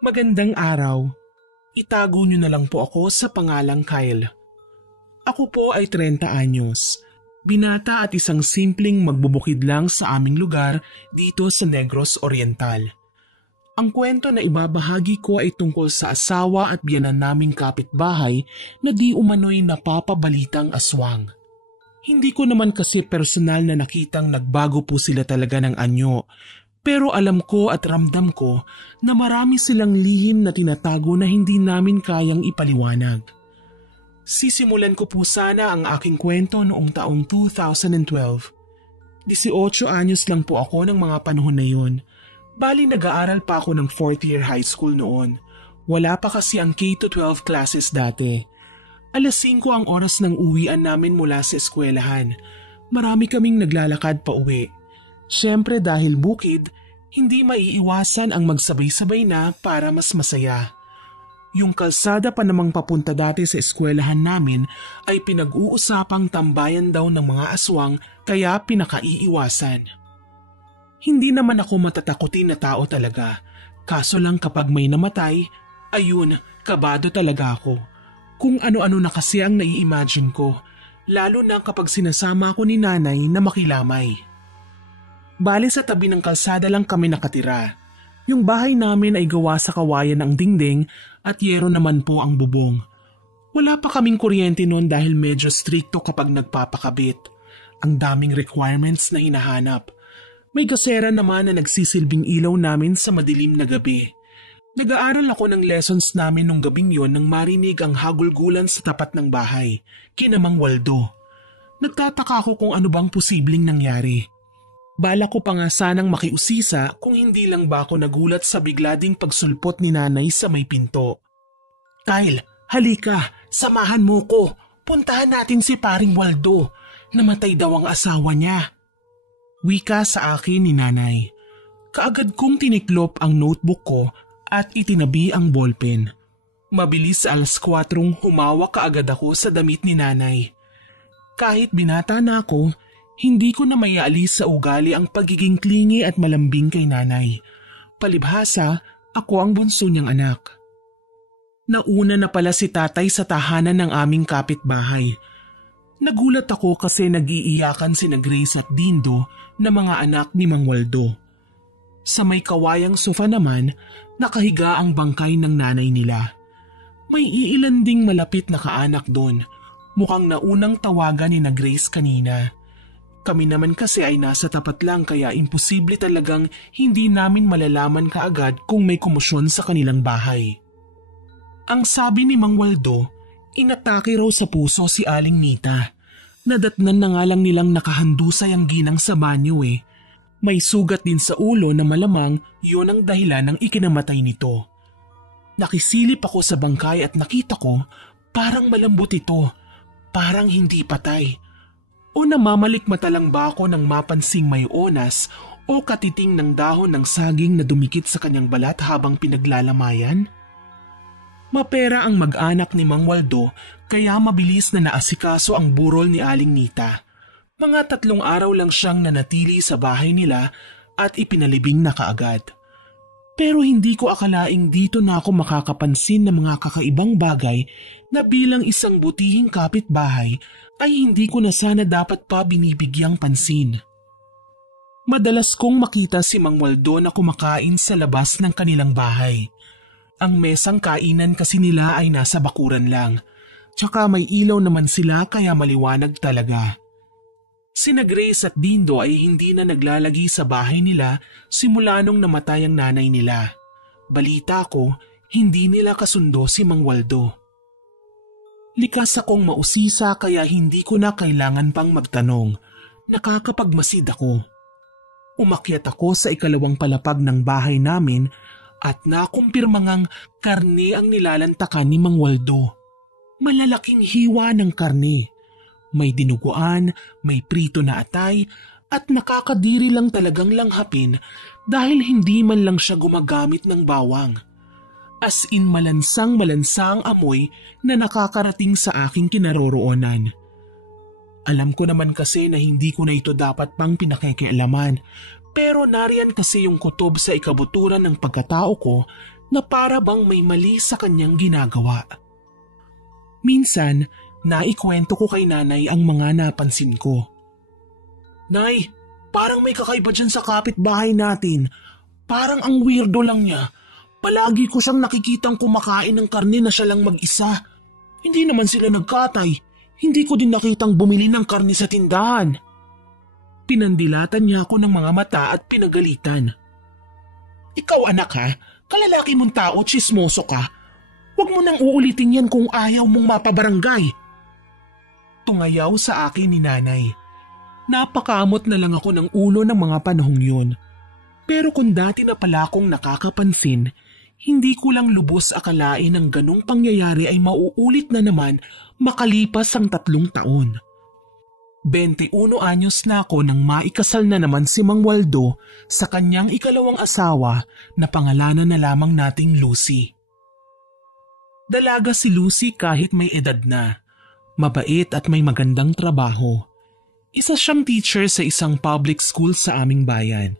Magandang araw. Itago niyo na lang po ako sa pangalang Kyle. Ako po ay 30 anyos. Binata at isang simpleng magbubukid lang sa aming lugar dito sa Negros Oriental. Ang kwento na ibabahagi ko ay tungkol sa asawa at biyanan naming kapitbahay na di umano'y napapabalitang aswang. Hindi ko naman kasi personal na nakitang nagbago po sila talaga ng anyo. Pero alam ko at ramdam ko na marami silang lihim na tinatago na hindi namin kayang ipaliwanag. Sisimulan ko po sana ang aking kwento noong taong 2012. 18 anyos lang po ako ng mga panahon na yun. Bali nag-aaral pa ako ng 4th year high school noon. Wala pa kasi ang K-12 classes dati. Alas 5 ang oras ng uwian namin mula sa eskwelahan. Marami kaming naglalakad pa uwi. Siyempre dahil bukid, hindi maiiwasan ang magsabay-sabay na para mas masaya. Yung kalsada pa namang papunta dati sa eskwelahan namin ay pinag-uusapang tambayan daw ng mga aswang kaya pinakaiiwasan. Hindi naman ako matatakutin na tao talaga, kaso lang kapag may namatay, ayun, kabado talaga ako. Kung ano-ano na kasi ang nai-imagine ko, lalo na kapag sinasama ako ni nanay na makilamay. Bale sa tabi ng kalsada lang kami nakatira. Yung bahay namin ay gawa sa kawayan ng dingding at yero naman po ang bubong. Wala pa kaming kuryente noon dahil medyo stricto kapag nagpapakabit. Ang daming requirements na hinahanap. May gasera naman na nagsisilbing ilaw namin sa madilim na gabi. Nag-aaral ako ng lessons namin nung gabing yon nang marinig ang hagulgulan sa tapat ng bahay, kina Mang Waldo. Nagtataka ako kung ano bang posibleng nangyari. Bala ko pa nga sanang makiusisa kung hindi lang ba ako nagulat sa bigla ding pagsulpot ni nanay sa may pinto. Kyle, halika, samahan mo ko. Puntahan natin si paring Waldo. Namatay daw ang asawa niya. Wika sa akin ni nanay. Kaagad kong tiniklop ang notebook ko at itinabi ang ballpen. Mabilis alas 4 humawa kaagad ako sa damit ni nanay. Kahit binata na ako, hindi ko na maialis sa ugali ang pagiging clingy at malambing kay nanay. Palibhasa, ako ang bunso niyang anak. Nauna na pala si tatay sa tahanan ng aming kapitbahay. Nagulat ako kasi nag-iiyakan sina Grace at Dindo na mga anak ni Mang Waldo. Sa may kawayang sofa naman, nakahiga ang bangkay ng nanay nila. May iilan ding malapit na kaanak doon. Mukhang naunang tawagan ni na Grace kanina. Kami naman kasi ay nasa tapat lang kaya imposible talagang hindi namin malalaman kaagad kung may komosyon sa kanilang bahay. Ang sabi ni Mang Waldo, inatake raw sa puso si Aling Nita. Nadatnan na nga lang nilang nakahandusay ang ginang sa banyo eh. May sugat din sa ulo na malamang yun ang dahilan ng ikinamatay nito. Nakisilip ako sa bangkay at nakita ko parang malambot ito, parang hindi patay. O namamalikmata lang ba ako nang mapansing may onas o katiting ng dahon ng saging na dumikit sa kanyang balat habang pinaglalamayan? Mapera ang mag-anak ni Mang Waldo kaya mabilis na naasikaso ang burol ni Aling Nita. Mga 3 araw lang siyang nanatili sa bahay nila at ipinalibing na kaagad. Pero hindi ko akalaing dito na ako makakapansin ng mga kakaibang bagay na bilang isang butihing kapitbahay ay hindi ko na sana dapat pa binibigyang pansin. Madalas kong makita si Mang Waldo na kumakain sa labas ng kanilang bahay. Ang mesang kainan kasi nila ay nasa bakuran lang, tsaka may ilaw naman sila kaya maliwanag talaga. Sina Grace at Dindo ay hindi na naglalagi sa bahay nila simula nung namatay ang nanay nila. Balita ko, hindi nila kasundo si Mang Waldo. Likas akong mausisa kaya hindi ko na kailangan pang magtanong. Nakakapagmasid ako. Umakyat ako sa ikalawang palapag ng bahay namin at nakumpirma ngang karne ang nilalantakan ni Mang Waldo. Malalaking hiwa ng karne. May dinuguan, may prito na atay at nakakadiri lang talagang langhapin dahil hindi man lang siya gumagamit ng bawang. As in malansang-malansang amoy na nakakarating sa aking kinaroroonan. Alam ko naman kasi na hindi ko na ito dapat pang pinakikialaman pero nariyan kasi yung kutob sa ikabuturan ng pagkatao ko na para bang may mali sa kanyang ginagawa. Minsan, naikwento ko kay nanay ang mga napansin ko. Nay, parang may kakaiba dyan sa kapitbahay natin. Parang ang weirdo lang niya. Palagi ko siyang nakikitang kumakain ng karne na siya lang mag-isa. Hindi naman sila nagkatay. Hindi ko din nakitang bumili ng karne sa tindahan. Pinandilatan niya ako ng mga mata at pinagalitan. Ikaw anak ha, kalalaki mong tao, tsismoso ka. Huwag mo nang uulitin yan kung ayaw mong mapabarangay. Tungayaw sa akin ni nanay. Napakamot na lang ako ng ulo ng mga panahong yun. Pero kung dati na pala akong nakakapansin, hindi ko lang lubos akalain ang ganong pangyayari ay mauulit na naman makalipas ang 3 taon. 21 anyos na ako nang maikasal na naman si Mang Waldo sa kanyang ikalawang asawa na pangalanan na lamang nating Lucy. Dalaga si Lucy kahit may edad na, mabait at may magandang trabaho. Isa siyang teacher sa isang public school sa aming bayan.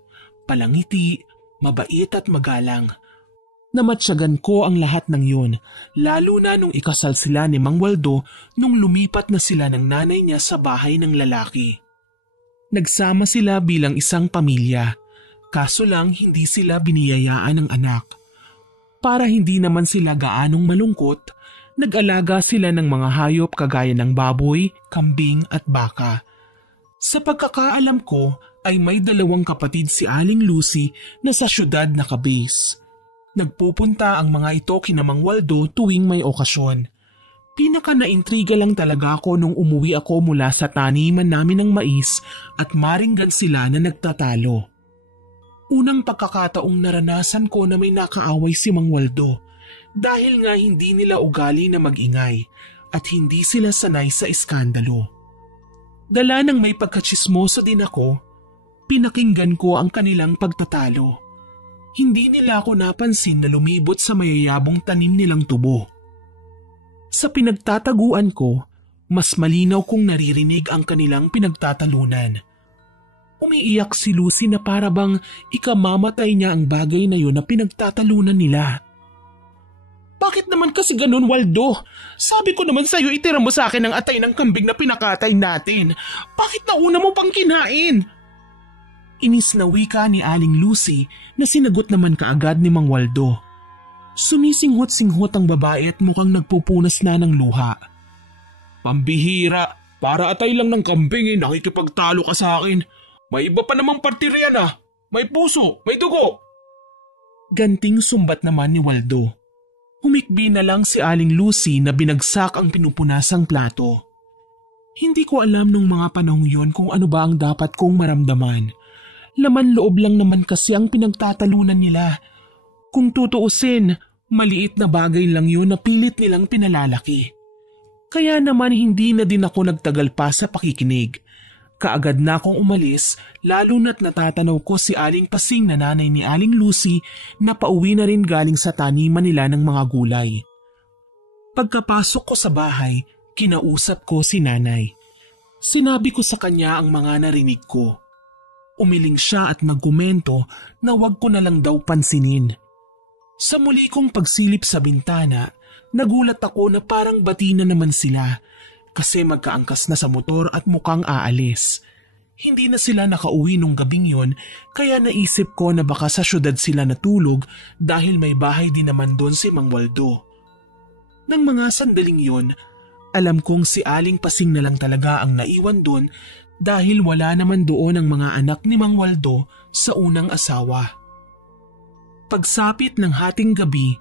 Palangiti, mabait at magalang. Namatsyagan ko ang lahat ng yun, lalo na nung ikasal sila ni Mang Waldo nung lumipat na sila ng nanay niya sa bahay ng lalaki. Nagsama sila bilang isang pamilya, kaso lang hindi sila biniyayaan ng anak. Para hindi naman sila gaanong malungkot, nag-alaga sila ng mga hayop kagaya ng baboy, kambing at baka. Sa pagkakaalam ko ay may 2 kapatid si Aling Lucy na sa syudad nakabase. Nagpupunta ang mga ito kina Mang Waldo tuwing may okasyon. Pinaka naintriga lang talaga ako nung umuwi ako mula sa taniman namin ng mais at maringgan sila na nagtatalo. Unang pagkakataong naranasan ko na may nakaaway si Mang Waldo dahil nga hindi nila ugali na mag-ingay at hindi sila sanay sa iskandalo. Dala ng may pagkatsismoso din ako, pinakinggan ko ang kanilang pagtatalo. Hindi nila ako napansin na lumibot sa mayayabong tanim nilang tubo. Sa pinagtataguan ko, mas malinaw kong naririnig ang kanilang pinagtatalunan. Umiiyak si Lucy na para bang ikamamatay niya ang bagay na yun na pinagtatalunan nila. Bakit naman kasi ganun, Waldo? Sabi ko naman sa'yo itira mo sa akin ang atay ng kambing na pinakatay natin. Bakit nauna mo pang kinain? Inis na wika ni Aling Lucy na sinagot naman kaagad ni Mang Waldo. Sumisinghot-singhot ang babae at mukhang nagpupunas na ng luha. Pambihira, para atay lang ng kambing nakikipagtalo ka sa akin. May iba pa namang partirya na. May puso, may dugo. Ganting sumbat naman ni Waldo. Humikbi na lang si Aling Lucy na binagsak ang pinupunasang plato. Hindi ko alam nung mga panahong yon kung ano ba ang dapat kong maramdaman. Laman loob lang naman kasi ang pinagtatalunan nila. Kung tutuusin, maliit na bagay lang yun na pilit nilang pinalalaki. Kaya naman hindi na din ako nagtagal pa sa pakikinig. Kaagad na akong umalis, lalo na't natatanaw ko si Aling Pasing na nanay ni Aling Lucy na pauwi na rin galing sa taniman nila ng mga gulay. Pagkapasok ko sa bahay, kinausap ko si nanay. Sinabi ko sa kanya ang mga narinig ko. Umiling siya at nagkomento na wag ko na lang daw pansinin. Sa muli kong pagsilip sa bintana, nagulat ako na parang bati na naman sila kasi magkaangkas na sa motor at mukhang aalis. Hindi na sila nakauwi nung gabing yon kaya naisip ko na baka sa syudad sila natulog dahil may bahay din naman doon si Mang Waldo. Nang mga sandaling yon, alam kong si Aling Pasing na lang talaga ang naiwan doon dahil wala naman doon ang mga anak ni Mang Waldo sa unang asawa. Pagsapit ng hating gabi,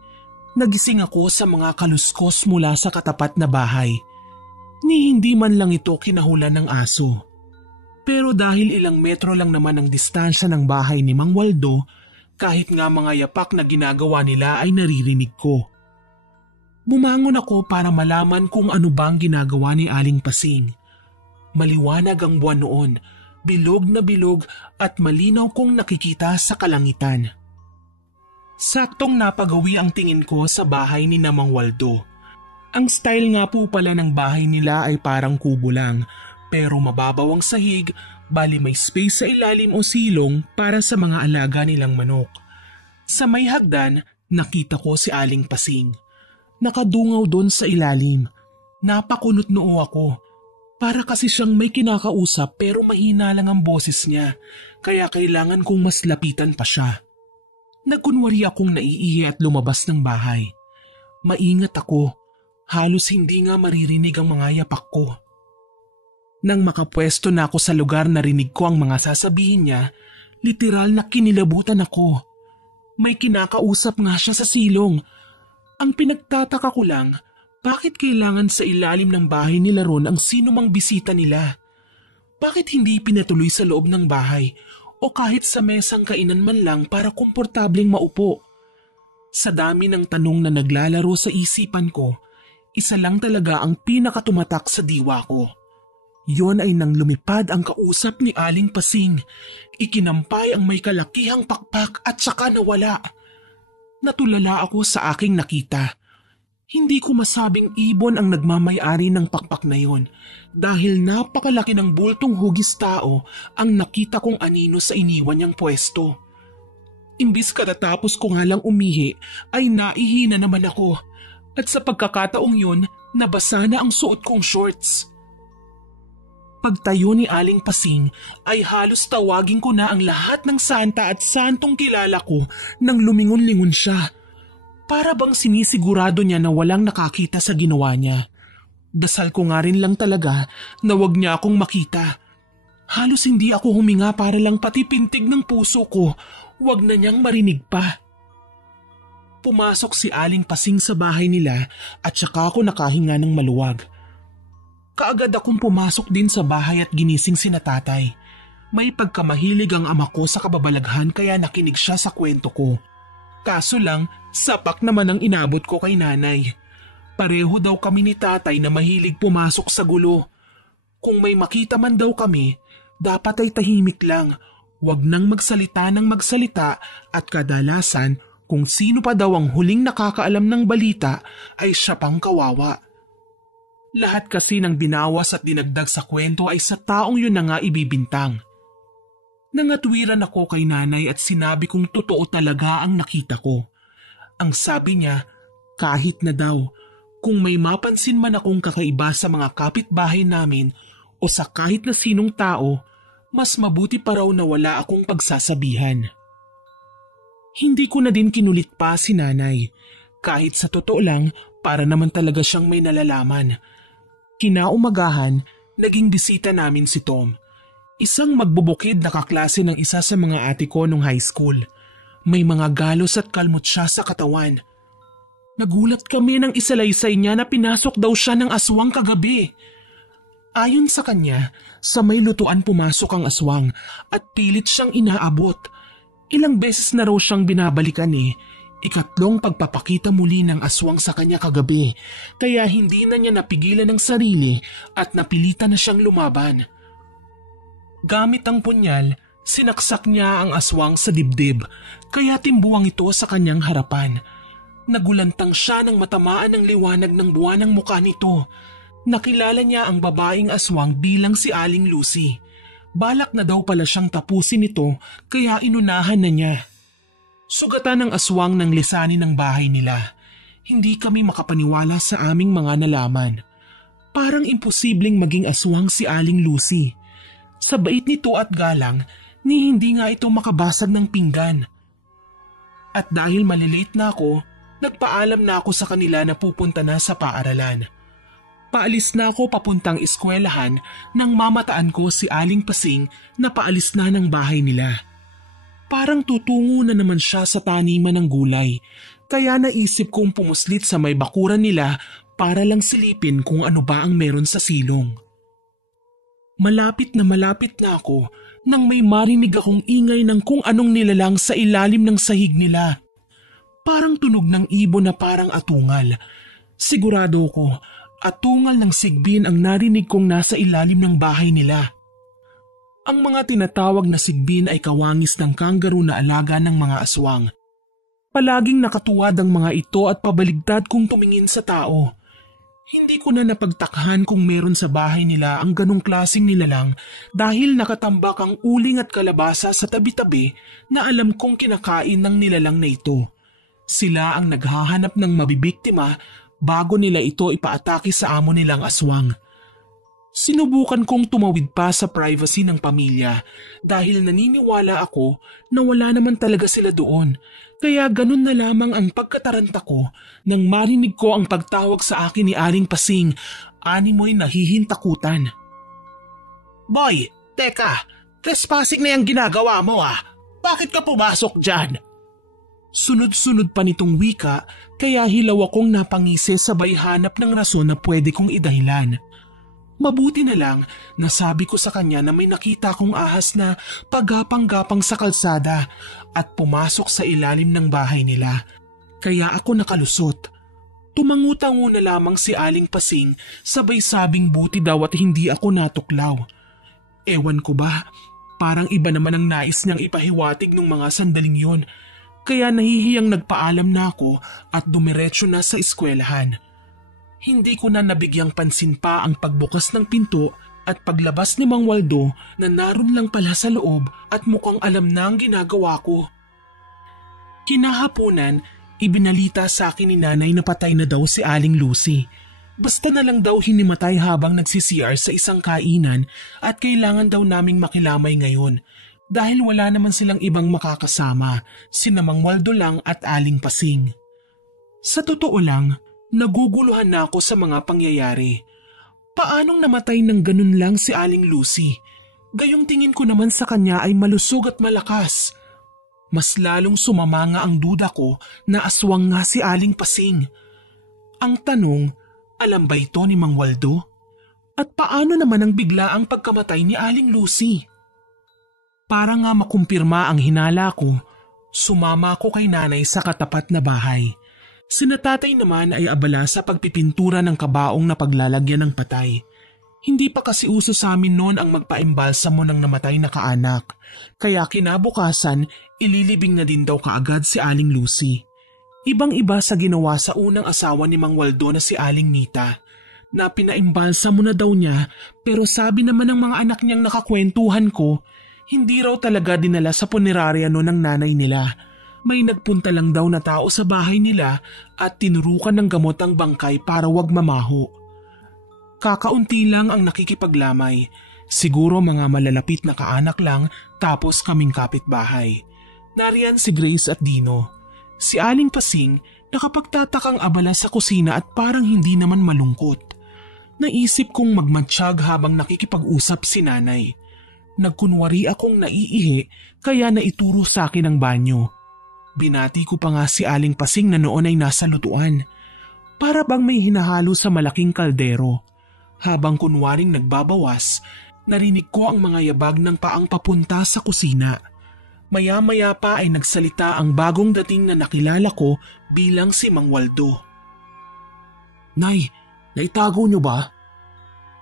nagising ako sa mga kaluskos mula sa katapat na bahay. Ni hindi man lang ito kinahulan ng aso. Pero dahil ilang metro lang naman ang distansya ng bahay ni Mang Waldo, kahit nga mga yapak na ginagawa nila ay naririnig ko. Bumangon ako para malaman kung ano bang ginagawa ni Aling Pasing. Maliwanag ang buwan noon, bilog na bilog at malinaw kong nakikita sa kalangitan. Saktong napagawi ang tingin ko sa bahay ni Mang Waldo. Ang style nga po pala ng bahay nila ay parang kubo lang, pero mababaw ang sahig, bali may space sa ilalim o silong para sa mga alaga nilang manok. Sa may hagdan, Nakita ko si Aling Pasing. Nakadungaw doon sa ilalim. Napakunot noo ako. Para kasi siyang may kinakausap pero mahina lang ang boses niya, kaya kailangan kong mas lapitan pa siya. Nagkunwari akong naiihi at lumabas ng bahay. Maingat ako, halos hindi nga maririnig ang mga yapak ko. Nang makapwesto na ako sa lugar narinig ko ang mga sasabihin niya, literal na kinilabutan ako. May kinakausap nga siya sa silong. Ang pinagtataka ko lang, bakit kailangan sa ilalim ng bahay nila Ron ang sino mang bisita nila? Bakit hindi pinatuloy sa loob ng bahay o kahit sa mesang kainan man lang para komportableng maupo? Sa dami ng tanong na naglalaro sa isipan ko, isa lang talaga ang pinakatumatak sa diwa ko. Yon ay nang lumipad ang kausap ni Aling Pasing. Ikinampay ang may kalakihang pakpak at saka nawala. Natulala ako sa aking nakita. Hindi ko masabing ibon ang nagmamay-ari ng pakpak na yon dahil napakalaki ng bultong hugis tao ang nakita kong anino sa iniwan niyang pwesto. Imbis katatapos ko nga lang umihi ay naihina naman ako at sa pagkakataong yun nabasa na ang suot kong shorts. Pagtayo ni Aling Pasing ay halos tawagin ko na ang lahat ng santa at santong kilala ko nang lumingon-lingon siya. Para bang sinisigurado niya na walang nakakita sa ginawa niya. Dasal ko nga rin lang talaga na wag niya akong makita. Halos hindi ako huminga para lang pati pintig ng puso ko, wag na niyang marinig pa. Pumasok si Aling Pasing sa bahay nila at saka ako nakahinga ng maluwag. Kaagad akong pumasok din sa bahay at ginising sina tatay. May pagkamahilig ang ama ko sa kababalaghan kaya nakinig siya sa kwento ko. Kaso lang, sapak naman ang inabot ko kay nanay. Pareho daw kami ni tatay na mahilig pumasok sa gulo. Kung may makita man daw kami, dapat ay tahimik lang. Huwag nang magsalita ng magsalita at kadalasan kung sino pa daw ang huling nakakaalam ng balita ay siya pang kawawa. Lahat kasi ng dinawas at dinagdag sa kwento ay sa taong yun na nga ibibintang. Nangatwiran ako kay nanay at sinabi kong totoo talaga ang nakita ko. Ang sabi niya, kahit na daw, kung may mapansin man akong kakaiba sa mga kapitbahay namin o sa kahit na sinong tao, mas mabuti pa raw na wala akong pagsasabihan. Hindi ko na din kinulit pa si nanay, kahit sa totoo lang para naman talaga siyang may nalalaman. Kinaumagahan, naging bisita namin si Tom. Isang magbubukid na kaklase ng isa sa mga ate ko nung high school. May mga galos at kalmot siya sa katawan. Nagulat kami nang isalaysay niya na pinasok daw siya ng aswang kagabi. Ayon sa kanya, sa may lutuan pumasok ang aswang at pilit siyang inaabot. Ilang beses na raw siyang binabalikan Ikatlong pagpapakita muli ng aswang sa kanya kagabi, kaya hindi na niya napigilan ng sarili at napilitan na siyang lumaban. Gamit ang punyal, sinaksak niya ang aswang sa dibdib, kaya timbuang ito sa kanyang harapan. Nagulantang siya nang matamaan ng liwanag ng buwan ng mukha nito. Nakilala niya ang babaeng aswang bilang si Aling Lucy. Balak na daw pala siyang tapusin ito, kaya inunahan na niya. Sugatan ng aswang ng lisanin ng bahay nila. Hindi kami makapaniwala sa aming mga nalaman. Parang imposibleng maging aswang si Aling Lucy. Sa bait nito at galang, ni hindi nga ito makabasag ng pinggan. At dahil malilate na ako, nagpaalam na ako sa kanila na pupunta na sa paaralan. Paalis na ako papuntang eskwelahan nang mamataan ko si Aling Pasing na paalis na ng bahay nila. Parang tutungo na naman siya sa taniman ng gulay, kaya naisip kong pumuslit sa may bakuran nila para lang silipin kung ano ba ang meron sa silong. Malapit na ako nang may marinig akong ingay ng kung anong nilalang sa ilalim ng sahig nila. Parang tunog ng ibon na parang atungal. Sigurado ko, atungal ng sigbin ang narinig kong nasa ilalim ng bahay nila. Ang mga tinatawag na sigbin ay kawangis ng kangaroo na alaga ng mga aswang. Palaging nakatuwad ang mga ito at pabaligtad kung tumingin sa tao. Hindi ko na napagtakhan kung meron sa bahay nila ang ganong klaseng nilalang dahil nakatambak ang uling at kalabasa sa tabi-tabi na alam kong kinakain ng nilalang na ito. Sila ang naghahanap ng mabibiktima bago nila ito ipaatake sa amo nilang aswang. Sinubukan kong tumawid pa sa privacy ng pamilya dahil naniniwala ako na wala naman talaga sila doon. Kaya ganun na lamang ang pagkataranta ko nang marinig ko ang pagtawag sa akin ni Aling Pasing. Animoy nahihintakutan. "Boy, teka, trespassing na yung ginagawa mo ah. Bakit ka pumasok dyan?" Sunod-sunod pa nitong wika kaya hilaw akong napangisi sabay hanap ng rason na pwede kong idahilan. Mabuti na lang nasabi ko sa kanya na may nakita kong ahas na pagapang-gapang sa kalsada at pumasok sa ilalim ng bahay nila. Kaya ako nakalusot. Tumangutango na lamang si Aling Pasing sabay sabing buti daw at hindi ako natuklaw. Ewan ko ba, parang iba naman ang nais niyang ipahiwatig nung mga sandaling yon. Kaya nahihiyang nagpaalam na ako at dumiretso na sa eskwelahan. Hindi ko na nabigyang pansin pa ang pagbukas ng pinto at paglabas ni Mang Waldo na naroon lang pala sa loob at mukhang alam na ang ginagawa ko. Kinahaponan, ibinalita sa akin ni Nanay na patay na daw si Aling Lucy. Basta na lang daw hinimatay habang nagsi-CR sa isang kainan at kailangan daw naming makilamay ngayon dahil wala naman silang ibang makakasama, sina Mang Waldo lang at Aling Pasing. Sa totoo lang, naguguluhan na ako sa mga pangyayari. Paanong namatay ng ganun lang si Aling Lucy? Gayong tingin ko naman sa kanya ay malusog at malakas. Mas lalong sumama nga ang duda ko na aswang nga si Aling Pasing. Ang tanong, alam ba ito ni Mang Waldo? At paano naman ang biglaang pagkamatay ni Aling Lucy? Para nga makumpirma ang hinala ko, sumama ko kay Nanay sa katapat na bahay. Sina Tatay naman ay abala sa pagpipintura ng kabaong na paglalagyan ng patay. Hindi pa kasi uso sa amin noon ang magpaimbalsamo ng namatay na kaanak, kaya kinabukasan ililibing na din daw kaagad si Aling Lucy. Ibang-iba sa ginawa sa unang asawa ni Mang Waldo na si Aling Nita, na pinaimbalsamo na daw niya pero sabi naman ng mga anak niyang nakakwentuhan ko, hindi raw talaga dinala sa punerarya noon ng nanay nila. May nagpunta lang daw na tao sa bahay nila at tinurukan ng gamot ang bangkay para wag mamaho. Kakaunti lang ang nakikipaglamay, siguro mga malalapit na kaanak lang tapos kaming kapitbahay. Nariyan si Grace at Dino. Si Aling Pasing nakapagtatakang abala sa kusina at parang hindi naman malungkot. Naisip kong magmatsyag habang nakikipag-usap si Nanay. Nagkunwari akong naiihi kaya naituro sa akin ang banyo. Binati ko pa nga si Aling Pasing na noon ay nasa lutuan. Para bang may hinahalo sa malaking kaldero. Habang kunwaring nagbabawas, narinig ko ang mga yabag ng paang papunta sa kusina. Maya-maya pa ay nagsalita ang bagong dating na nakilala ko bilang si Mang Waldo. "Nay, naitago niyo ba?"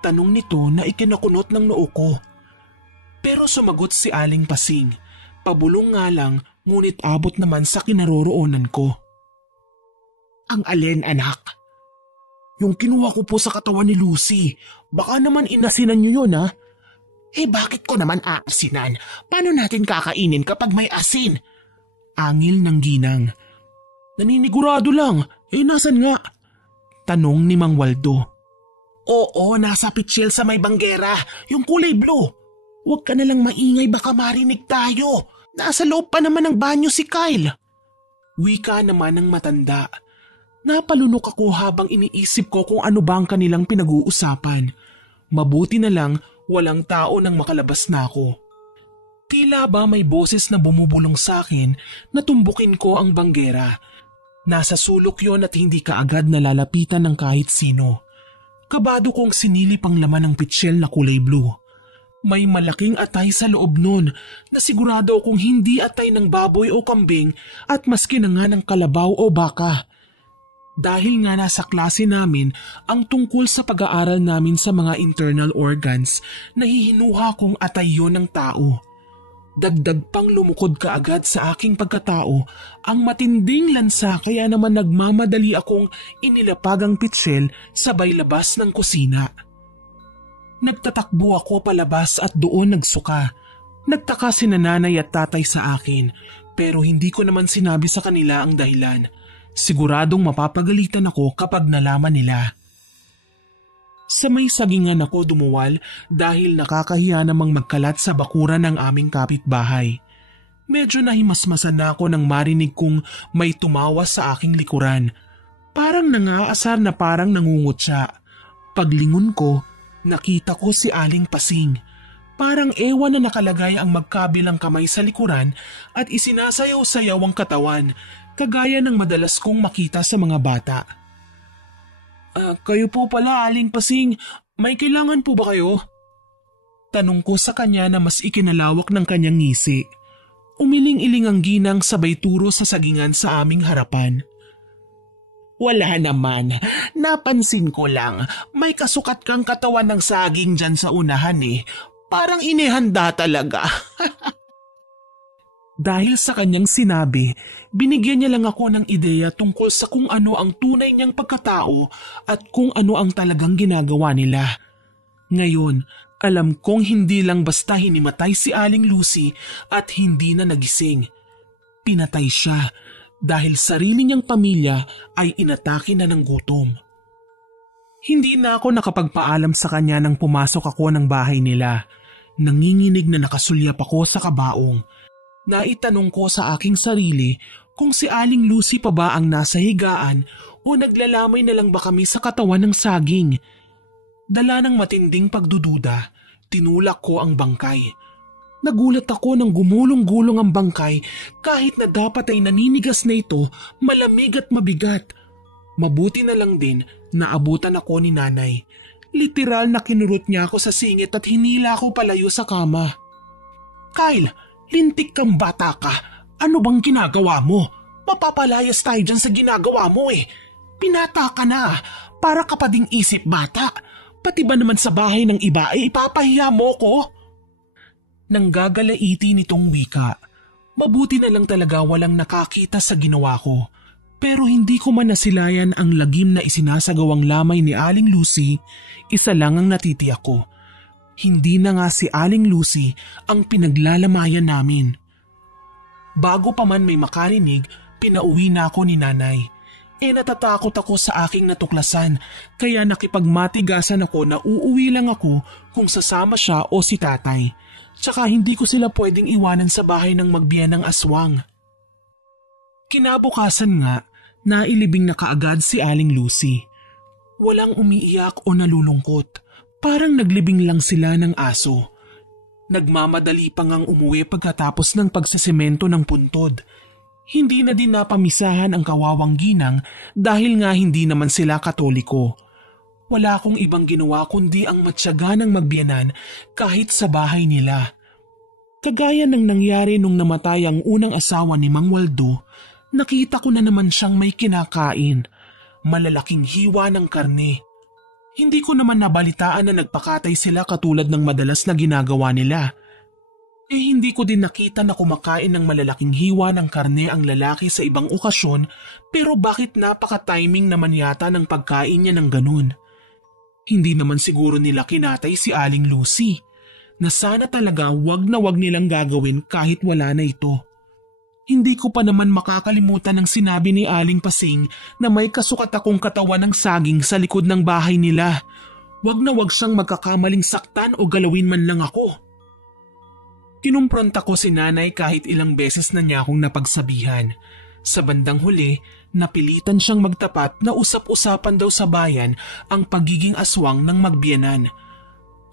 Tanong nito na ikinakunot ng noo ko. Pero sumagot si Aling Pasing. Pabulong nga lang ngunit abot naman sa kinaroroonan ko. "Ang alin, anak?" "Yung kinuha ko po sa katawan ni Lucy. Baka naman inasinan niyo yun ha?" "Bakit ko naman aasinan? Paano natin kakainin kapag may asin?" Angil ng ginang. "Naninigurado lang. Nasan nga?" Tanong ni Mang Waldo. "Oo, nasa pitsil sa may banggera. Yung kulay blue. Huwag ka nalang maingay baka marinig tayo. Nasa loob pa naman ng banyo si Kyle." Wika naman ng matanda. Napalunok ako habang iniisip ko kung ano ba ang kanilang pinag-uusapan. Mabuti na lang walang tao nang makalabas na ako. Tila ba may boses na bumubulong sa akin na tumbukin ko ang banggera. Nasa sulok yon at hindi kaagad nalalapitan ng kahit sino. Kabado kong sinilip ang laman ng pitsil na kulay blue. May malaking atay sa loob nun na sigurado kung hindi atay ng baboy o kambing at maski na nga ng kalabaw o baka. Dahil nga nasa klase namin ang tungkol sa pag-aaral namin sa mga internal organs, nahihinuha kong atay yon ng tao. Dagdag pang lumukod kaagad sa aking pagkatao ang matinding lansa kaya naman nagmamadali akong inilapag ang pitsil sabay labas ng kusina. Nagtatakbo ako palabas at doon nagsuka. Nagtaka sina Nanay at Tatay sa akin Pero hindi ko naman sinabi sa kanila ang dahilan. Siguradong mapapagalitan ako kapag nalaman nila. Sa may sagingan ako dumuwal dahil nakakahiya namang magkalat sa bakuran ng aming kapitbahay. Medyo nahimasmasan na ako nang marinig kong may tumawa sa aking likuran. Parang nangaasar na parang nangungutya. Paglingon ko, nakita ko si Aling Pasing. Parang ewan na nakalagay ang magkabilang kamay sa likuran at isinasayaw-sayaw ang katawan, kagaya ng madalas kong makita sa mga bata. Kayo po pala, Aling Pasing. May kailangan po ba kayo? Tanong ko sa kanya na mas ikinalawak ng kanyang ngisi. Umiling-iling ang ginang sabay turo sa sagingan sa aming harapan. Wala naman. Napansin ko lang. May kasukat kang katawan ng saging dyan sa unahan eh. Parang inihanda talaga. Dahil sa kanyang sinabi, binigyan niya lang ako ng ideya tungkol sa kung ano ang tunay niyang pagkatao at kung ano ang talagang ginagawa nila. Ngayon, alam kong hindi lang basta hinimatay si Aling Lucy at hindi na nagising. Pinatay siya dahil sarili niyang pamilya ay inatake na ng gutom. Hindi na ako nakapagpaalam sa kanya nang pumasok ako ng bahay nila. Nanginginig na nakasulyap ako sa kabaong. Naitanong ko sa aking sarili kung si Aling Lucy pa ba ang nasa higaan o naglalamay na lang ba kami sa katawan ng saging. Dala ng matinding pagdududa, tinulak ko ang bangkay. Nagulat ako nang gumulong-gulong ang bangkay kahit na dapat ay naninigas na ito, malamig at mabigat. Mabuti na lang din na abutan ako ni nanay. Literal na kinurot niya ako sa singit at hinila ako palayo sa kama. Kyle, lintik kang bata ka. Ano bang ginagawa mo? Mapapalayas tayo dyan sa ginagawa mo eh. Pinata ka na. Para ka pa ding isip bata. Pati ba naman sa bahay ng iba ay ipapahiya mo ko? Nanggagalaiti nitong wika. Mabuti na lang talaga walang nakakita sa ginawa ko. Pero hindi ko man nasilayan ang lagim na isinasagawang lamay ni Aling Lucy, isa lang ang natitiyak ko. Hindi na nga si Aling Lucy ang pinaglalamayan namin. Bago pa man may makarinig, pinauwi na ako ni nanay. Natatakot ako sa aking natuklasan, kaya nakipagmatigasan ako na uuwi lang ako kung sasama siya o si tatay. Tsaka hindi ko sila pwedeng iwanan sa bahay ng magbiyan ng aswang. Kinabukasan nga, nailibing na kaagad si Aling Lucy. Walang umiiyak o nalulungkot, parang naglibing lang sila ng aso. Nagmamadali pa ngang umuwi pagkatapos ng pagsesemento ng puntod. Hindi na din napamisahan ang kawawang ginang dahil nga hindi naman sila Katoliko. Wala akong ibang ginawa kundi ang matyaga ng magbiyanan kahit sa bahay nila. Kagaya ng nangyari nung namatay ang unang asawa ni Mang Waldo, nakita ko na naman siyang may kinakain, malalaking hiwa ng karne. Hindi ko naman nabalitaan na nagpakatay sila katulad ng madalas na ginagawa nila. Hindi ko din nakita na kumakain ng malalaking hiwa ng karne ang lalaki sa ibang okasyon, pero bakit napaka-timing naman yata ng pagkain niya ng ganun? Hindi naman siguro nila kinatay si Aling Lucy, na sana talaga wag na wag nilang gagawin kahit wala na ito. Hindi ko pa naman makakalimutan ang sinabi ni Aling Pasing na may kasukat akong katawan ng saging sa likod ng bahay nila. Wag na wag siyang magkakamaling saktan o galawin man lang ako. Kinumpronta ko si nanay kahit ilang beses na niya akong napagsabihan. Sa bandang huli, napilitan siyang magtapat na usap-usapan daw sa bayan ang pagiging aswang ng magbiyanan.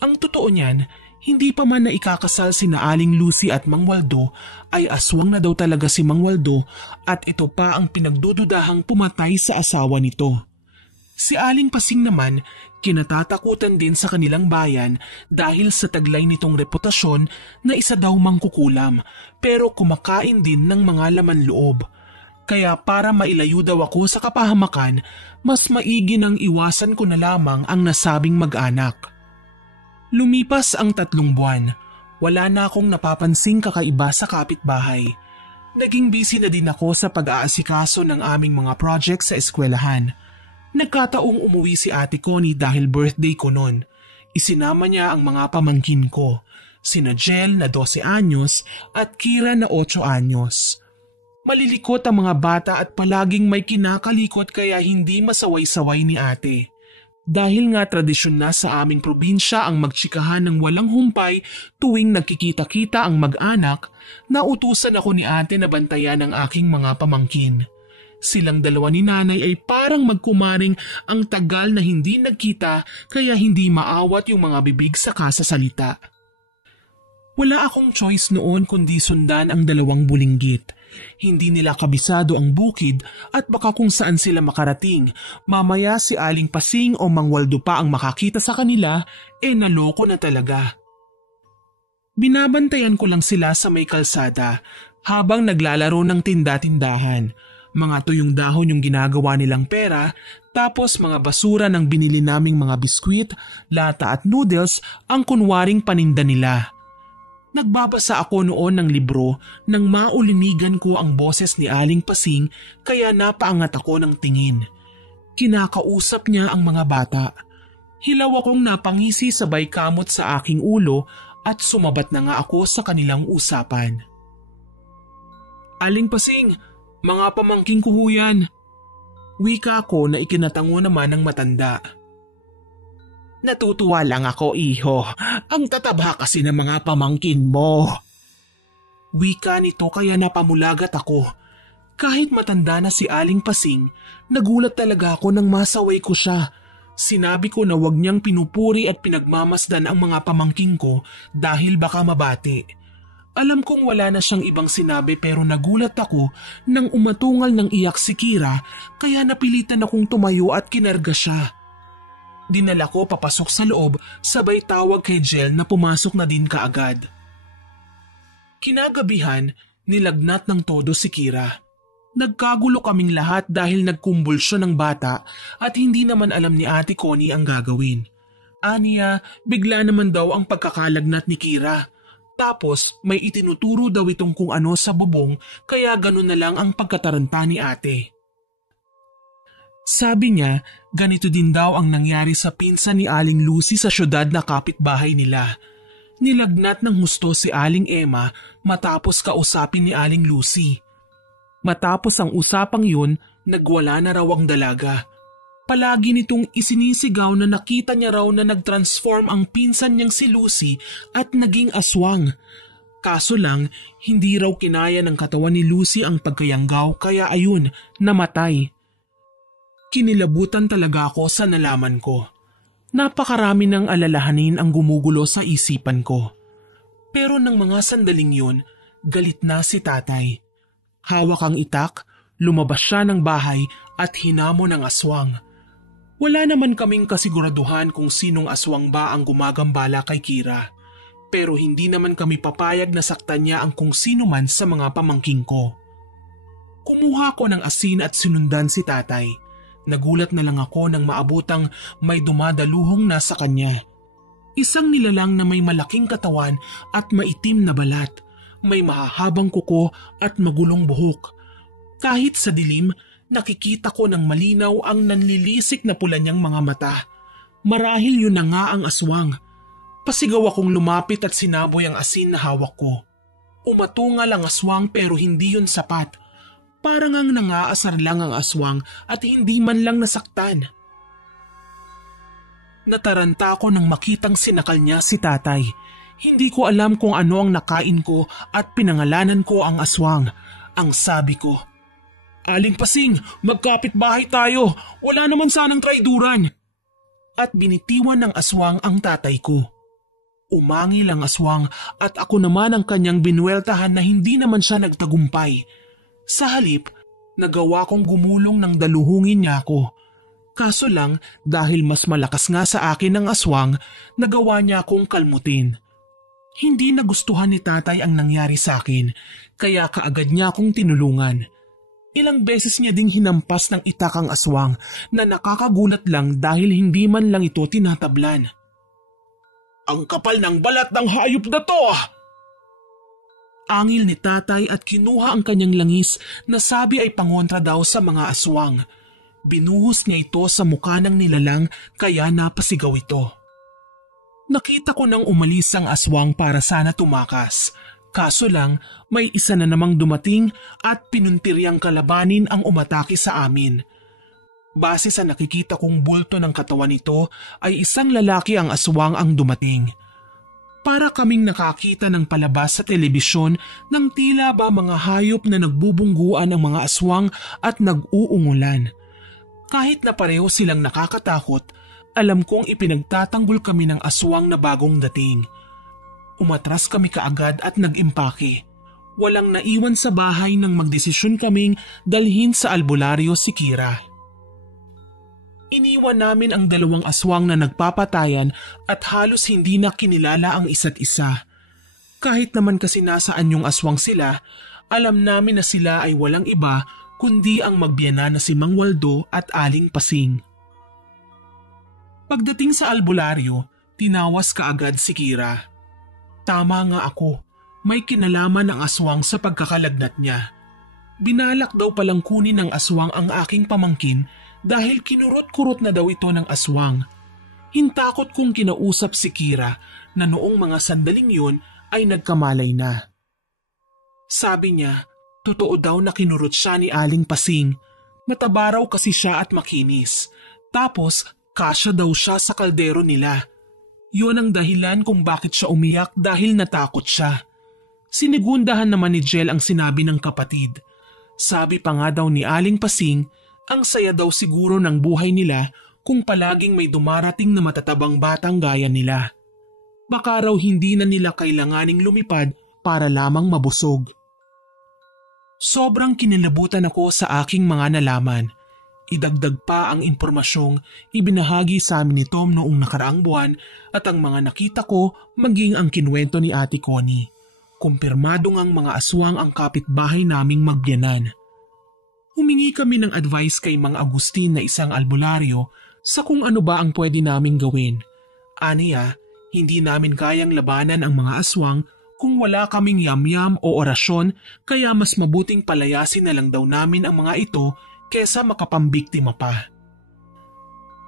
Ang totoo niyan, hindi pa man na ikakasal sina Aling Lucy at Mang Waldo ay aswang na daw talaga si Mang Waldo at ito pa ang pinagdududahang pumatay sa asawa nito. Si Aling Pasing naman, kinatatakutan din sa kanilang bayan dahil sa taglay nitong reputasyon na isa daw mangkukulam pero kumakain din ng mga laman loob. Kaya para mailayo daw ako sa kapahamakan, mas maigi nang iwasan ko na lamang ang nasabing mag-anak. Lumipas ang 3 buwan, wala na akong napapansing kakaiba sa kapitbahay. Naging busy na din ako sa pag-aasikaso ng aming mga project sa eskwelahan. Nagkataong umuwi si Ate Connie dahil birthday ko noon. Isinama niya ang mga pamangkin ko, sina Jel na 12 anyos at Kira na 8 anyos. Malilikot ang mga bata at palaging may kinakalikot kaya hindi masaway-saway ni ate. Dahil nga tradisyon na sa aming probinsya ang magtsikahan ng walang humpay tuwing nagkikita-kita ang mag-anak, nautusan ako ni ate na bantayan ang aking mga pamangkin. Silang dalawa ni nanay ay parang magkumaring ang tagal na hindi nagkita kaya hindi maawat yung mga bibig sa kasasalita. Wala akong choice noon kundi sundan ang dalawang bulinggit. Hindi nila kabisado ang bukid at baka kung saan sila makarating. Mamaya si Aling Pasing o Mang Waldo pa ang makakita sa kanila, naloko na talaga. Binabantayan ko lang sila sa may kalsada habang naglalaro ng tinda-tindahan. Mga tuyong dahon yung ginagawa nilang pera, tapos mga basura ng binili naming mga biskwit, lata at noodles ang kunwaring paninda nila. Nagbabasa ako noon ng libro nang maulinigan ko ang boses ni Aling Pasing kaya napaangat ako ng tingin. Kinakausap niya ang mga bata. Hilaw akong napangisi sabay kamot sa aking ulo at sumabat na nga ako sa kanilang usapan. Aling Pasing, mga pamangking ko ho yan. Wika ko na ikinatango naman ng matanda. Natutuwa lang ako, iho. Ang tataba kasi ng mga pamangkin mo. Wika nito kaya napamulagat ako. Kahit matanda na si Aling Pasing, nagulat talaga ako nang masaway ko siya. Sinabi ko na wag niyang pinupuri at pinagmamasdan ang mga pamangkin ko dahil baka mabati. Alam kong wala na siyang ibang sinabi pero nagulat ako nang umatungal ng iyak si Kira kaya napilitan akong tumayo at kinarga siya. Dinala ko papasok sa loob sabay tawag kay Jel na pumasok na din kaagad. Kinagabihan, nilagnat ng todo si Kira. Nagkagulo kaming lahat dahil nagkumbulsyon ng bata at hindi naman alam ni Ate Connie ang gagawin. Aniya, bigla naman daw ang pagkakalagnat ni Kira. Tapos may itinuturo daw itong kung ano sa bubong kaya ganun na lang ang pagkataranta ni ate. Sabi niya, ganito din daw ang nangyari sa pinsan ni Aling Lucy sa syudad na kapitbahay nila. Nilagnat ng husto si Aling Emma matapos kausapin ni Aling Lucy. Matapos ang usapang yun, nagwala na raw ang dalaga. Palagi nitong isinisigaw na nakita niya raw na nag-transform ang pinsan niyang si Lucy at naging aswang. Kaso lang, hindi raw kinaya ng katawan ni Lucy ang pagkayanggaw kaya ayun, namatay. Kinilabutan talaga ako sa nalaman ko. Napakarami ng alalahanin ang gumugulo sa isipan ko. Pero nang mga sandaling yun, galit na si tatay. Hawak ang itak, lumabas siya ng bahay at hinamon ng aswang. Wala naman kaming kasiguraduhan kung sinong aswang ba ang gumagambala kay Kira. Pero hindi naman kami papayag na saktan niya ang kung sino man sa mga pamangking ko. Kumuha ko ng asin at sinundan si tatay. Nagulat na lang ako nang maabutang may dumadaluhong nasa kanya. Isang nilalang na may malaking katawan at maitim na balat. May mahahabang kuko at magulong buhok. Kahit sa dilim, nakikita ko ng malinaw ang nanlilisik na pula niyang mga mata. Marahil yun na nga ang aswang. Pasigaw akong lumapit at sinaboy ang asin na hawak ko. Umatungal ang aswang pero hindi yun sapat. Parang ang nangaasar lang ang aswang at hindi man lang nasaktan. Nataranta ako nang makitang sinakal niya si tatay. Hindi ko alam kung ano ang nakain ko at pinangalanan ko ang aswang. Ang sabi ko, Aling Pasing, magkapit-bahay tayo. Wala naman sanang traiduran. At binitiwan ng aswang ang tatay ko. Umangil ang aswang at ako naman ang kanyang binueltahan na hindi naman siya nagtagumpay. Sa halip, nagawa kong gumulong ng daluhungin niya ako. Kaso lang, dahil mas malakas nga sa akin ang aswang, nagawa niya akong kalmutin. Hindi nagustuhan ni tatay ang nangyari sa akin, kaya kaagad niya akong tinulungan. Ilang beses niya ding hinampas ng itak ang aswang na nakakagulat lang dahil hindi man lang ito tinatablan. Ang kapal ng balat ng hayop na to! Angil ni tatay at kinuha ang kanyang langis na sabi ay pangontra daw sa mga aswang. Binuhos niya ito sa mukha ng nilalang kaya napasigaw ito. Nakita ko nang umalis ang aswang para sana tumakas. Kaso lang, may isa na namang dumating at pinuntiryang kalabanin ang umatake sa amin. Base sa nakikita kong bulto ng katawan nito ay isang lalaki ang aswang ang dumating. Para kaming nakakita ng palabas sa telebisyon ng tila ba mga hayop na nagbubungguan ng mga aswang at nag-uungulan. Kahit na pareho silang nakakatakot, alam kong ipinagtatanggol kami ng aswang na bagong dating. Umatras kami kaagad at nag-impake. Walang naiwan sa bahay nang magdesisyon kaming dalhin sa albularyo si Kira. Iniwan namin ang dalawang aswang na nagpapatayan at halos hindi na kinilala ang isa't isa. Kahit naman kasi nasaan yung aswang sila, alam namin na sila ay walang iba kundi ang magbiyanan na si Mang Waldo at Aling Pasing. Pagdating sa albularyo, tinawas kaagad si Kira. Tama nga ako, may kinalaman ang aswang sa pagkakalagnat niya. Binalak daw palang kunin ng aswang ang aking pamangkin dahil kinurot-kurot na daw ito ng aswang. Hintakot kong kinausap si Kira na noong mga sandaling yun ay nagkamalay na. Sabi niya, totoo daw na kinurot siya ni Aling Pasing. Mataba raw kasi siya at makinis. Tapos, kasya daw siya sa kaldero nila. Yun ang dahilan kung bakit siya umiyak dahil natakot siya. Sinigundahan naman ni Jel ang sinabi ng kapatid. Sabi pa nga daw ni Aling Pasing, ang saya daw siguro ng buhay nila kung palaging may dumarating na matatabang batang gaya nila. Baka raw hindi na nila kailanganing lumipad para lamang mabusog. Sobrang kinilabutan ako sa aking mga nalaman. Idagdag pa ang impormasyong ibinahagi sa amin ni Tom noong nakaraang buwan at ang mga nakita ko maging ang kinwento ni Ate Connie. Kumpirmado ngang mga aswang ang kapitbahay naming magbiyanan. Humingi kami ng advice kay Mang Agustin na isang albularyo sa kung ano ba ang pwede naming gawin. Aniya, hindi namin kayang labanan ang mga aswang kung wala kaming yamyam o orasyon kaya mas mabuting palayasin na lang daw namin ang mga ito kesa makapambiktima pa.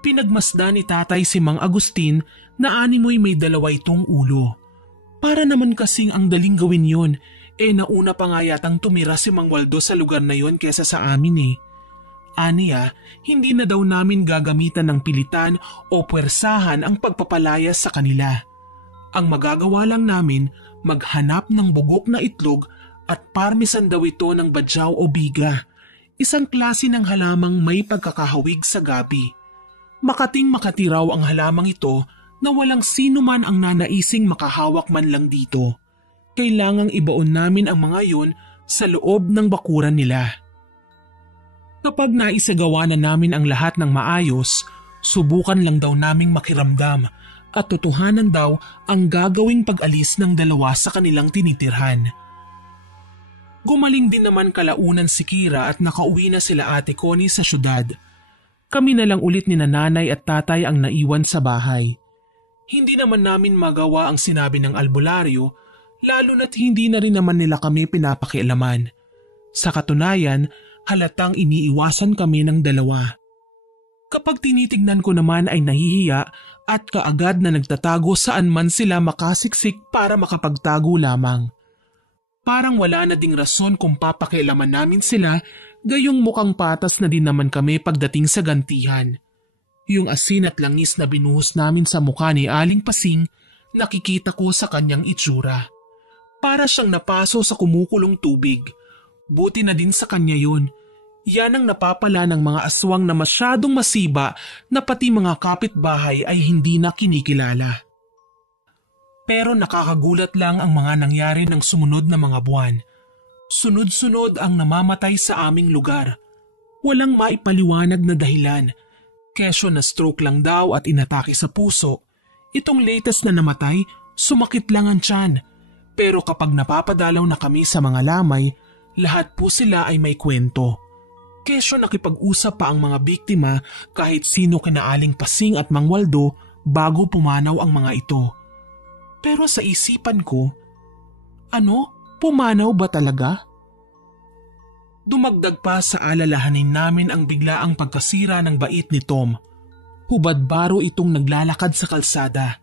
Pinagmasdan ni tatay si Mang Agustin na animoy may dalawa itong ulo. Para naman kasing ang daling gawin yun. Nauna pa nga yatang tumira si Mang Waldo sa lugar na yon kesa sa amin Aniya, hindi na daw namin gagamitan ng pilitan o puwersahan ang pagpapalayas sa kanila. Ang magagawa lang namin, maghanap ng bugok na itlog at parmesan daw ito ng badyaw o biga, isang klase ng halamang may pagkakahawig sa gabi. Makating-makati raw ang halamang ito na walang sino man ang nanaising makahawak man lang dito. Kailangang ibaon namin ang mga yon sa loob ng bakuran nila. Kapag naisagawa na namin ang lahat ng maayos, subukan lang daw naming makiramdam at totohanan daw ang gagawing pag-alis ng dalawa sa kanilang tinitirhan. Gumaling din naman kalaunan si Kira at nakauwi na sila Ate Connie sa syudad. Kami na lang ulit ni nanay at tatay ang naiwan sa bahay. Hindi naman namin magawa ang sinabi ng albularyo, lalo na't hindi na rin naman nila kami pinapakialaman. Sa katunayan, halatang iniiwasan kami ng dalawa. Kapag tinitignan ko naman ay nahihiya at kaagad na nagtatago saan man sila makasiksik para makapagtago lamang. Parang wala na ding rason kung papakialaman namin sila, gayong mukhang patas na din naman kami pagdating sa gantihan. Yung asin at langis na binuhos namin sa mukha ni Aling Pasing, nakikita ko sa kanyang itsura. Para siyang napaso sa kumukulong tubig. Buti na din sa kanya yun. Yan ang napapala ng mga aswang na masyadong masiba na pati mga kapitbahay ay hindi na kinikilala. Pero nakakagulat lang ang mga nangyari ng sumunod na mga buwan. Sunod-sunod ang namamatay sa aming lugar. Walang maipaliwanag na dahilan. Kesyo na stroke lang daw at inatake sa puso. Itong latest na namatay, sumakit lang ang tiyan. Pero kapag napapadalaw na kami sa mga lamay, lahat po sila ay may kwento. Kesyo nakipag-usap pa ang mga biktima kahit sino kina Aling Pasing at Mang Waldo bago pumanaw ang mga ito. Pero sa isipan ko, pumanaw ba talaga? Dumagdag pa sa alalahanin namin ang biglaang pagkasira ng bait ni Tom. Hubad-baro itong naglalakad sa kalsada.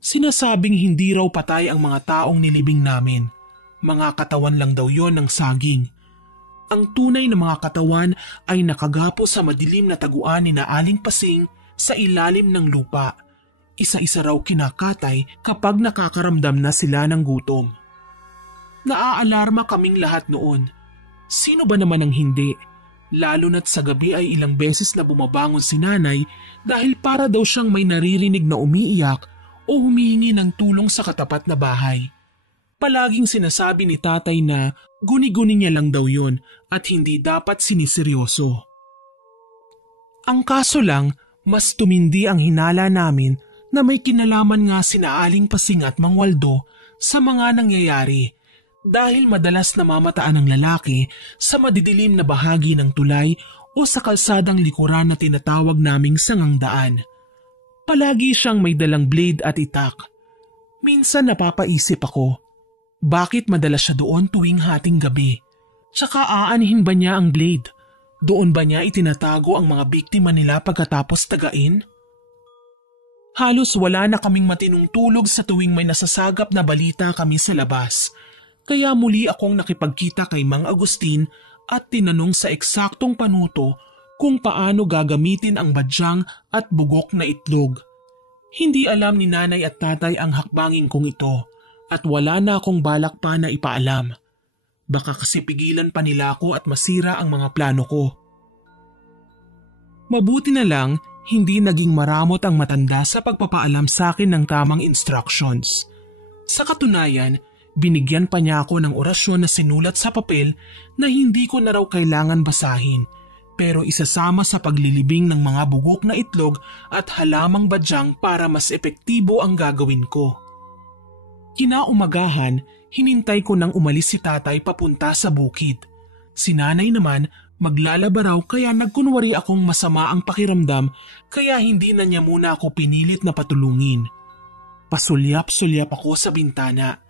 Sinasabing hindi raw patay ang mga taong nilibing namin. Mga katawan lang daw yon ng saging. Ang tunay na mga katawan ay nakagapo sa madilim na taguan ni na Aling Pasing sa ilalim ng lupa. Isa-isa raw kinakatay kapag nakakaramdam na sila ng gutom. Naaalarma kaming lahat noon. Sino ba naman ang hindi? Lalo na't sa gabi ay ilang beses na bumabangon si nanay dahil para daw siyang may naririnig na umiiyak o humihingi ng tulong sa katapat na bahay. Palaging sinasabi ni tatay na guni-guni niya lang daw yun at hindi dapat siniseryoso. Ang kaso lang, mas tumindi ang hinala namin na may kinalaman nga sina Aling Pasing at Mang Waldo sa mga nangyayari dahil madalas namamataan ang lalaki sa madidilim na bahagi ng tulay o sa kalsadang likuran na tinatawag naming sangangdaan. Palagi siyang may dalang blade at itak. Minsan napapaisip ako, bakit madalas siya doon tuwing hating gabi? Tsaka aanhin ba niya ang blade? Doon ba niya itinatago ang mga biktima nila pagkatapos tagain? Halos wala na kaming matinong tulog sa tuwing may nasasagap na balita kami sa labas. Kaya muli akong nakipagkita kay Mang Agustin at tinanong sa eksaktong panuto kung paano gagamitin ang badyang at bugok na itlog. Hindi alam ni nanay at tatay ang hakbangin kong ito. At wala na akong balak pa na ipaalam. Baka kasi pigilan pa nila ako at masira ang mga plano ko. Mabuti na lang, hindi naging maramot ang matanda sa pagpapaalam sa akin ng tamang instructions. Sa katunayan, binigyan pa niya ako ng orasyon na sinulat sa papel na hindi ko na raw kailangan basahin, pero isasama sa paglilibing ng mga bugok na itlog at halamang badyang para mas epektibo ang gagawin ko. Kinaumagahan, hinintay ko nang umalis si tatay papunta sa bukid. Si nanay naman maglalaba raw kaya nagkunwari akong masama ang pakiramdam kaya hindi na niya muna ako pinilit na patulungin. Pasulyap-sulyap ako sa bintana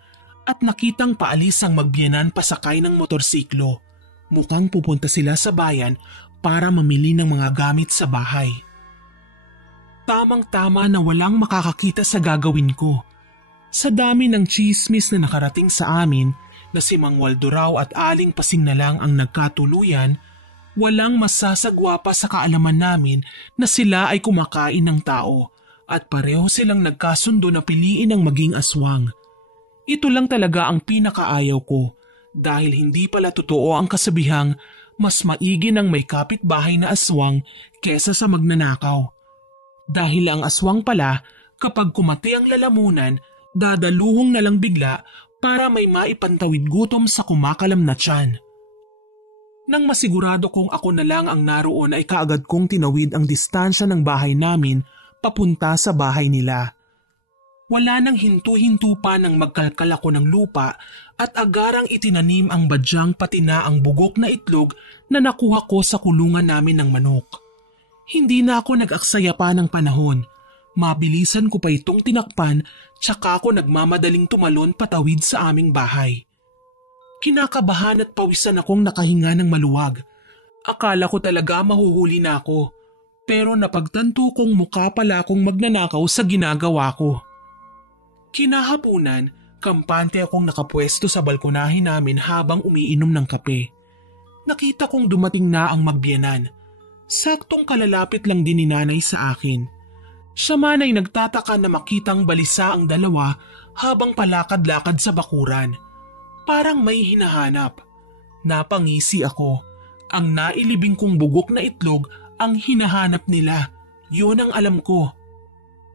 at nakitang paalis ang magbiyanan pasakay ng motorsiklo. Mukhang pupunta sila sa bayan para mamili ng mga gamit sa bahay. Tamang-tama na walang makakakita sa gagawin ko. Sa dami ng chismis na nakarating sa amin na si Mang Waldo raw at Aling Pasing na lang ang nagkatuluyan, walang masasagwa pa sa kaalaman namin na sila ay kumakain ng tao at pareho silang nagkasundo na piliin ang maging aswang. Ito lang talaga ang pinakaayaw ko dahil hindi pala totoo ang kasabihang mas maigi ng may kapitbahay na aswang kesa sa magnanakaw. Dahil ang aswang pala kapag kumati ang lalamunan, dadaluhong na lang bigla para may maipantawid gutom sa kumakalam na tiyan. Nang masigurado kong ako na lang ang naroon ay kaagad kong tinawid ang distansya ng bahay namin papunta sa bahay nila. Wala nang hinto-hinto pa nang magkalkal ako ng lupa at agarang itinanim ang badyang pati na ang bugok na itlog na nakuha ko sa kulungan namin ng manok. Hindi na ako nag-aksaya pa ng panahon. Mabilisan ko pa itong tinakpan tsaka ako nagmamadaling tumalon patawid sa aming bahay. Kinakabahan at pawisan akong nakahinga ng maluwag. Akala ko talaga mahuhuli na ako. Pero napagtanto kong mukha pala akong magnanakaw sa ginagawa ko. Kinahapunan, kampante akong nakapwesto sa balkonahin namin habang umiinom ng kape. Nakita kong dumating na ang magbiyanan. Saktong kalalapit lang din ni nanay sa akin. Siya man ay nagtataka na makitang balisa ang dalawa habang palakad-lakad sa bakuran. Parang may hinahanap. Napangisi ako. Ang nailibing kong bugok na itlog ang hinahanap nila. Yun ang alam ko.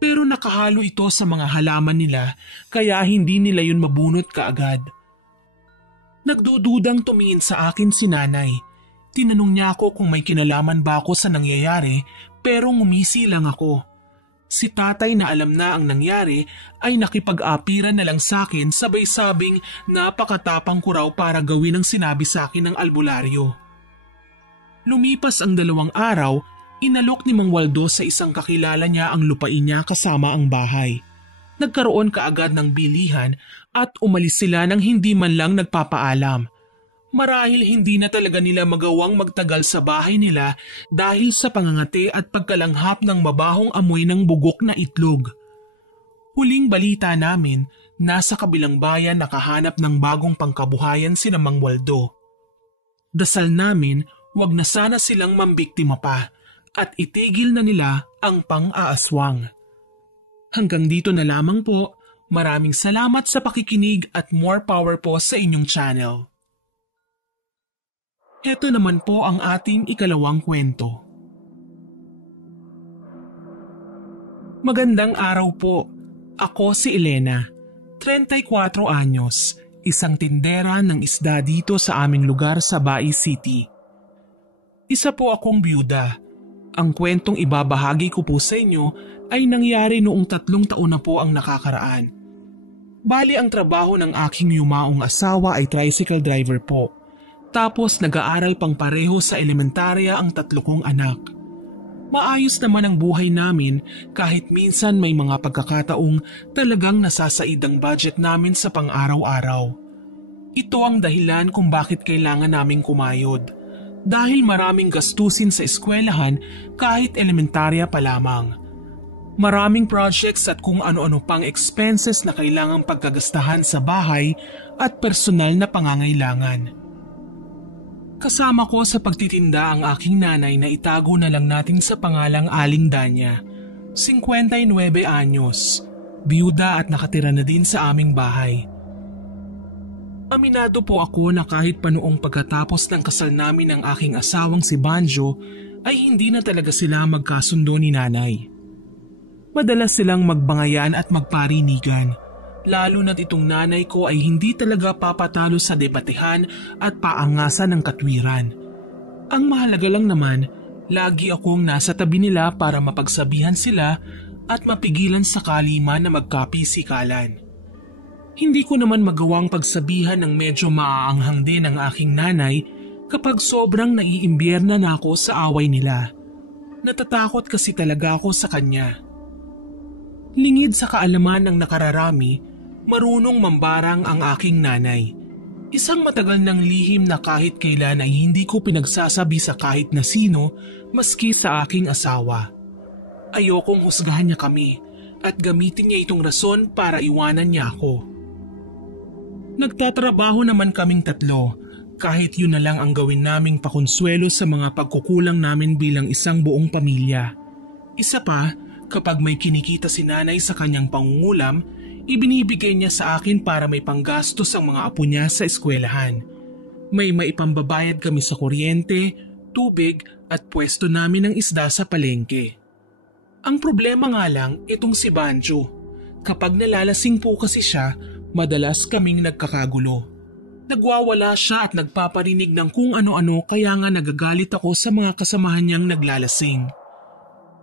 Pero nakahalo ito sa mga halaman nila kaya hindi nila yun mabunot kaagad. Nagdududang tumingin sa akin si nanay. Tinanong niya ako kung may kinalaman ba ako sa nangyayari pero ngumisi lang ako. Si tatay na alam na ang nangyari ay nakipag-apiran na lang sa akin sabay sabing napakatapang ko raw para gawin ang sinabi sa akin ng albularyo. Lumipas ang 2 araw, inalok ni Mang Waldo sa isang kakilala niya ang lupain niya kasama ang bahay. Nagkaroon kaagad ng bilihan at umalis sila nang hindi man lang nagpapaalam. Marahil hindi na talaga nila magawang magtagal sa bahay nila dahil sa pangangati at pagkalanghap ng mabahong amoy ng bugok na itlog. Huling balita namin, nasa kabilang bayan nakahanap ng bagong pangkabuhayan si Mang Waldo. Dasal namin wag na sana silang mambiktima pa at itigil na nila ang pang-aaswang. Hanggang dito na lamang po. Maraming salamat sa pakikinig at more power po sa inyong channel. Ito naman po ang ating ikalawang kwento. Magandang araw po. Ako si Elena, 34 anyos, isang tindera ng isda dito sa aming lugar sa Bai City. Isa po akong byuda. Ang kwentong ibabahagi ko po sa inyo ay nangyari noong 3 taon na po ang nakakaraan. Bali ang trabaho ng aking yumaong asawa ay tricycle driver po. Tapos nag-aaral pang pareho sa elementarya ang 3 kong anak. Maayos naman ang buhay namin kahit minsan may mga pagkakataong talagang nasasaid ang budget namin sa pang-araw-araw. Ito ang dahilan kung bakit kailangan naming kumayod. Dahil maraming gastusin sa eskwelahan kahit elementarya pa lamang. Maraming projects at kung ano-ano pang expenses na kailangang pagkagastahan sa bahay at personal na pangangailangan. Kasama ko sa pagtitinda ang aking nanay na itago na lang natin sa pangalang Aling Danya, 59 anyos, biyuda at nakatira na din sa aming bahay. Aminado po ako na kahit pa noong pagkatapos ng kasal namin ng aking asawang si Banjo ay hindi na talaga sila magkasundo ni nanay. Madalas silang magbangayan at magparinigan, lalo na't itong nanay ko ay hindi talaga papatalo sa debatehan at paangasan ng katwiran. Ang mahalaga lang naman, lagi akong nasa tabi nila para mapagsabihan sila at mapigilan sakali man na magkapisikalan. Hindi ko naman magawang pagsabihan ng medyo maaanghang din ang aking nanay kapag sobrang naiimbierna na ako sa away nila. Natatakot kasi talaga ako sa kanya. Lingid sa kaalaman ng nakararami, marunong mambarang ang aking nanay. Isang matagal ng lihim na kahit kailan ay hindi ko pinagsasabi sa kahit na sino maski sa aking asawa. Ayokong husgahan niya kami at gamitin niya itong rason para iwanan niya ako. Nagtatrabaho naman kaming 3, kahit yun na lang ang gawin naming pakonsuelo sa mga pagkukulang namin bilang isang buong pamilya. Isa pa, kapag may kinikita si nanay sa kanyang pangungulam, ibinibigay niya sa akin para may panggastos ang mga apo niya sa eskwelahan. May maipambabayad kami sa kuryente, tubig at pwesto namin ng isda sa palengke. Ang problema nga lang itong si Banjo. Kapag nalalasing po kasi siya, madalas kaming nagkakagulo. Nagwawala siya at nagpaparinig ng kung ano-ano kaya nga nagagalit ako sa mga kasamahan niyang naglalasing.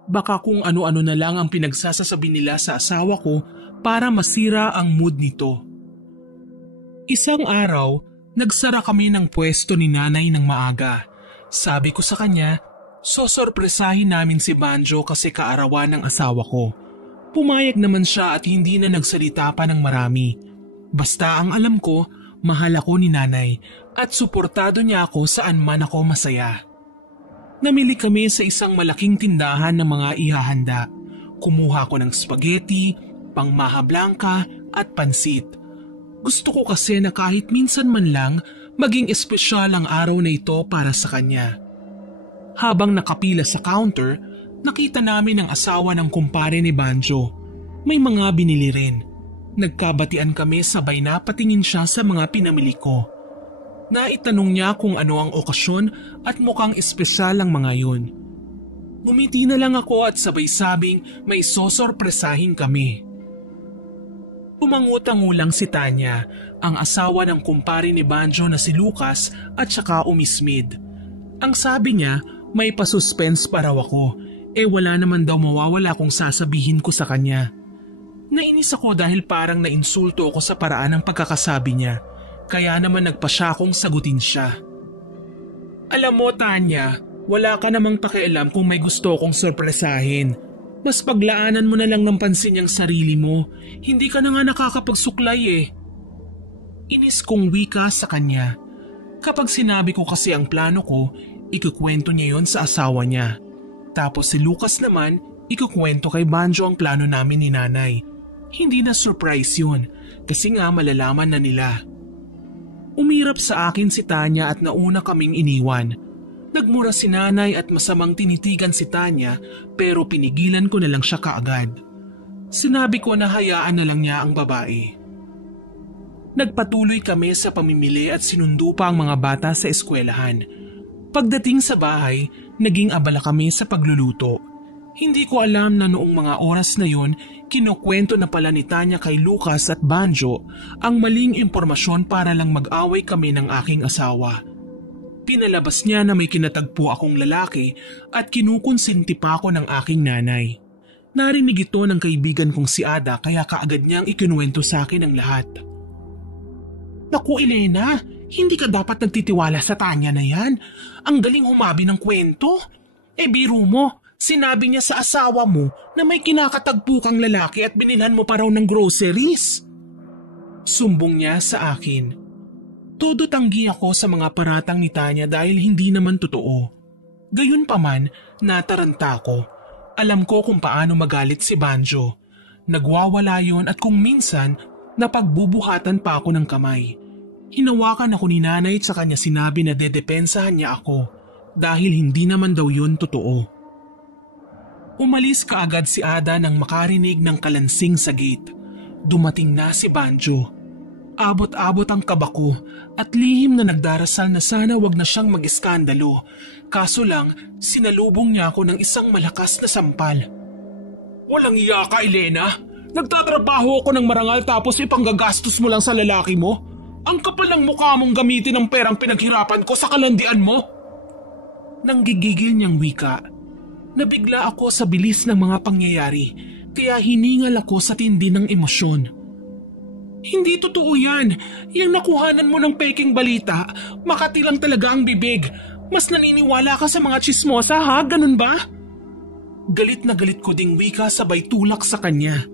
Baka kung ano-ano na lang ang pinagsasasabi nila sa asawa ko para masira ang mood nito. Isang araw, nagsara kami ng pwesto ni nanay ng maaga. Sabi ko sa kanya, sosorpresahin namin si Banjo kasi kaarawan ng asawa ko. Pumayag naman siya at hindi na nagsalita pa ng marami. Basta ang alam ko, mahal ako ni nanay at suportado niya ako saan man ako masaya. Namili kami sa isang malaking tindahan ng mga ihahanda. Kumuha ko ng spaghetti, pangmaha blanca at pansit. Gusto ko kasi na kahit minsan man lang maging espesyal ang araw na ito para sa kanya. Habang nakapila sa counter, nakita namin ang asawa ng kumpare ni Banjo. May mga binili rin. Nagkabatian kami sabay na patingin siya sa mga pinamili ko. Naitanong niya kung ano ang okasyon at mukhang espesyal ang mga yun. Ngumiti na lang ako at sabay sabing may sosorpresahin kami. Umangutangulang si Tanya, ang asawa ng kumpare ni Banjo na si Lucas at saka umismid. Ang sabi niya may pasuspense pa raw ako, wala naman daw mawawala kung sasabihin ko sa kanya. Nainis ako dahil parang nainsulto ako sa paraan ng pagkakasabi niya. Kaya naman nagpa siya kong sagutin siya. Alam mo Tanya, wala ka namang pakialam kung may gusto kong sorpresahin. Mas paglaanan mo na lang ng pansin yung sarili mo. Hindi ka na nga nakakapagsuklay Inis kong wika sa kanya. Kapag sinabi ko kasi ang plano ko, ikukwento niya yon sa asawa niya. Tapos si Lucas naman, ikukwento kay Banjo ang plano namin ni nanay. Hindi na surprise yun kasi nga malalaman na nila. Umirap sa akin si Tanya at nauna kaming iniwan. Nagmura si nanay at masamang tinitigan si Tanya pero pinigilan ko na lang siya kaagad. Sinabi ko na hayaan na lang niya ang babae. Nagpatuloy kami sa pamimili at sinundo pa ang mga bata sa eskwelahan. Pagdating sa bahay, naging abala kami sa pagluluto. Hindi ko alam na noong mga oras na yon, kinukwento na pala ni Tanya kay Lucas at Banjo ang maling impormasyon para lang mag-away kami ng aking asawa. Pinalabas niya na may kinatagpo akong lalaki at kinukonsinti pa ako ng aking nanay. Narinig ito ng kaibigan kong si Ada kaya kaagad niyang ikinuwento sa akin ang lahat. Naku Elena, hindi ka dapat nagtitiwala sa Tanya na yan. Ang galing humabi ng kwento. Biro mo, sinabi niya sa asawa mo na may kinakatagpo kang lalaki at binilhan mo pa raw ng groceries. Sumbong niya sa akin. Todo tanggi ako sa mga paratang ni Tanya dahil hindi naman totoo. Gayunpaman, nataranta ko. Alam ko kung paano magalit si Banjo. Nagwawala yon at kung minsan, napagbubuhatan pa ako ng kamay. Hinawakan ako ni nanay at sa kanya sinabi na dedepensahan niya ako dahil hindi naman daw yun totoo. Umalis kaagad si Ada nang makarinig ng kalansing sa gate. Dumating na si Banjo. Abot-abot ang kaba ko at lihim na nagdarasal na sana wag na siyang mag-iskandalo. Kaso lang, sinalubong niya ako ng isang malakas na sampal. Walang iya ka, Elena! Nagtatrabaho ako ng marangal tapos ipanggagastos mo lang sa lalaki mo? Ang kapal ng mukha mong gamitin ang perang pinaghirapan ko sa kalandian mo? Nanggigigil niyang wika. Nabigla ako sa bilis ng mga pangyayari kaya hiningal ako sa tindi ng emosyon. Hindi totoo yan. Yung nakuhanan mo ng peking balita, Makati lang talaga ang bibig. Mas naniniwala ka sa mga tsismosa ha, ganun ba? Galit na galit ko ding wika sabay tulak sa kanya.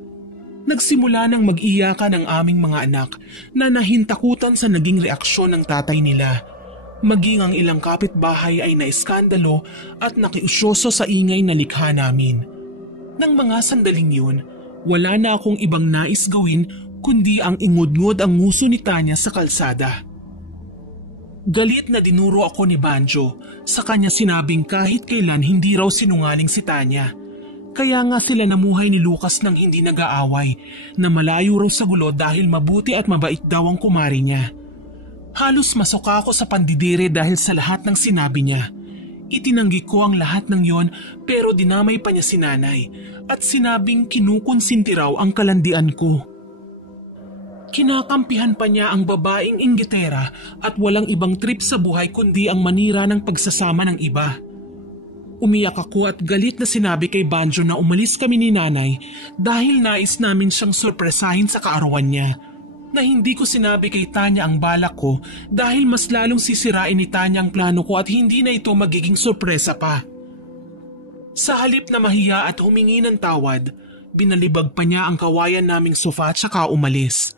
Nagsimula nang mag-iyakan ang aming mga anak na nahintakutan sa naging reaksyon ng tatay nila. Maging ang ilang kapitbahay ay naiskandalo at nakiusyoso sa ingay na likha namin. Nang mga sandaling yun, wala na akong ibang nais gawin kundi ang ingod-ngod ang nguso ni Tanya sa kalsada. Galit na dinuro ako ni Banjo. Sa kanya sinabing kahit kailan hindi raw sinungaling si Tanya. Kaya nga sila namuhay ni Lucas nang hindi nag-aaway, na malayo raw sa gulo dahil mabuti at mabait daw ang kumari niya. Halos masuka ako sa pandidire dahil sa lahat ng sinabi niya. Itinanggi ko ang lahat ng yon pero dinamay pa niya si nanay at sinabing kinukonsinti raw ang kalandian ko. Kinakampihan pa niya ang babaeng inggitera at walang ibang trip sa buhay kundi ang manira ng pagsasama ng iba. Umiyak ako at galit na sinabi kay Banjo na umalis kami ni nanay dahil nais namin siyang sorpresahin sa kaarawan niya. Na hindi ko sinabi kay Tanya ang balak ko dahil mas lalong sisirain ni Tanya ang plano ko at hindi na ito magiging sorpresa pa. Sa halip na mahiya at humingi ng tawad, binalibag pa niya ang kawayan naming sofa at saka umalis.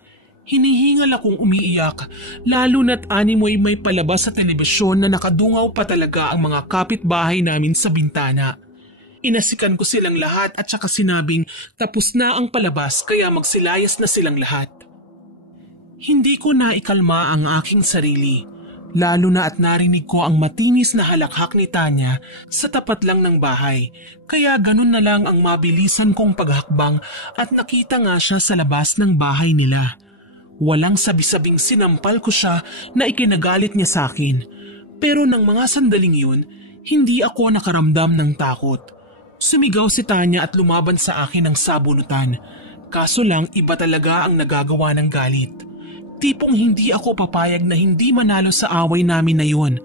Hinihingal akong umiiyak, lalo na't animoy may palabas sa telebisyon na nakadungaw pa talaga ang mga kapitbahay namin sa bintana. Inasikan ko silang lahat at saka sinabing tapos na ang palabas kaya magsilayas na silang lahat. Hindi ko naikalma ang aking sarili, lalo na at narinig ko ang matinis na halakhak ni Tanya sa tapat lang ng bahay, kaya ganun na lang ang mabilisan kong paghakbang at nakita nga siya sa labas ng bahay nila. Walang sabi-sabing sinampal ko siya na ikinagalit niya sa akin. Pero nang mga sandaling yun, hindi ako nakaramdam ng takot. Sumigaw si Tanya at lumaban sa akin ng sabunutan. Kaso lang iba talaga ang nagagawa ng galit. Tipong hindi ako papayag na hindi manalo sa away namin na yun.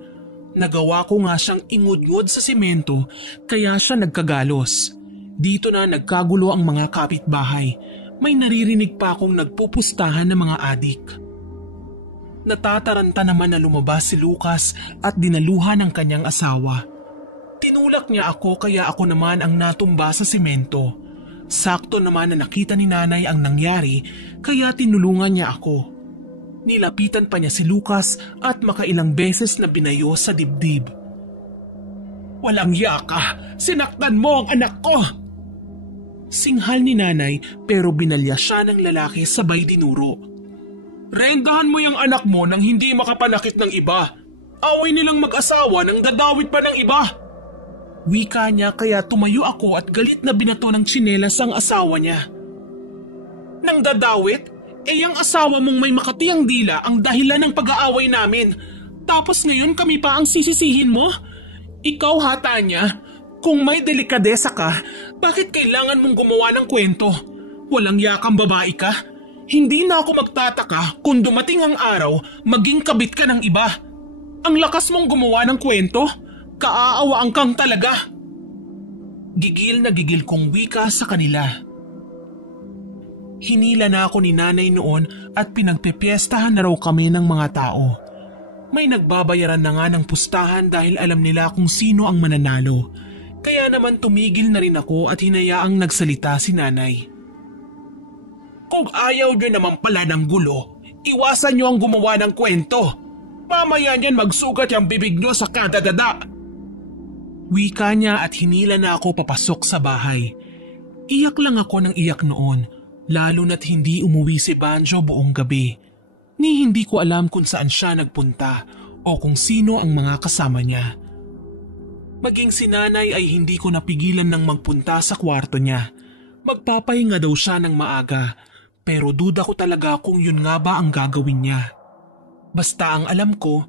Nagawa ko nga siyang ingud-ngud sa simento kaya siya nagkagalos. Dito na nagkagulo ang mga kapitbahay. May naririnig pa akong nagpupustahan ng mga adik. Natataranta naman na lumabas si Lucas at dinaluhan ng kanyang asawa. Tinulak niya ako kaya ako naman ang natumba sa simento. Sakto naman na nakita ni nanay ang nangyari kaya tinulungan niya ako. Nilapitan pa niya si Lucas at makailang beses na binayo sa dibdib. Walang yaka! Sinaktan mo ang anak ko! Singhal ni nanay pero binalya siya ng lalaki sabay dinuro. Rendahan mo yung anak mo nang hindi makapanakit ng iba. Away nilang mag-asawa nang dadawit pa ng iba. Wika niya kaya tumayo ako at galit na binato ng tsinelas ang asawa niya. Nang dadawit? Ang asawa mong may makatiyang dila ang dahilan ng pag-aaway namin. Tapos ngayon kami pa ang sisisihin mo? Ikaw ha, Tanya? Kung may delikadesa ka, bakit kailangan mong gumawa ng kwento? Walang yakang babae ka? Hindi na ako magtataka kung dumating ang araw maging kabit ka ng iba. Ang lakas mong gumawa ng kwento? Kaaawaan kang talaga. Gigil na gigil kong wika sa kanila. Hinila na ako ni nanay noon at pinagpepiestahan na raw kami ng mga tao. May nagbabayaran na nga ng pustahan dahil alam nila kung sino ang mananalo. Kaya naman tumigil na rin ako at hinayaang nagsalita si nanay. Kung ayaw nyo naman pala ng gulo, iwasan nyo ang gumawa ng kwento. Mamaya niyan magsugat yung bibig nyo sa kadadada. Wika niya at hinila na ako papasok sa bahay. Iyak lang ako ng iyak noon, lalo na't hindi umuwi si Banjo buong gabi. Ni hindi ko alam kung saan siya nagpunta o kung sino ang mga kasama niya. Maging si nanay ay hindi ko napigilan ng magpunta sa kwarto niya. Magpapahinga daw siya ng maaga, pero duda ko talaga kung yun nga ba ang gagawin niya. Basta ang alam ko,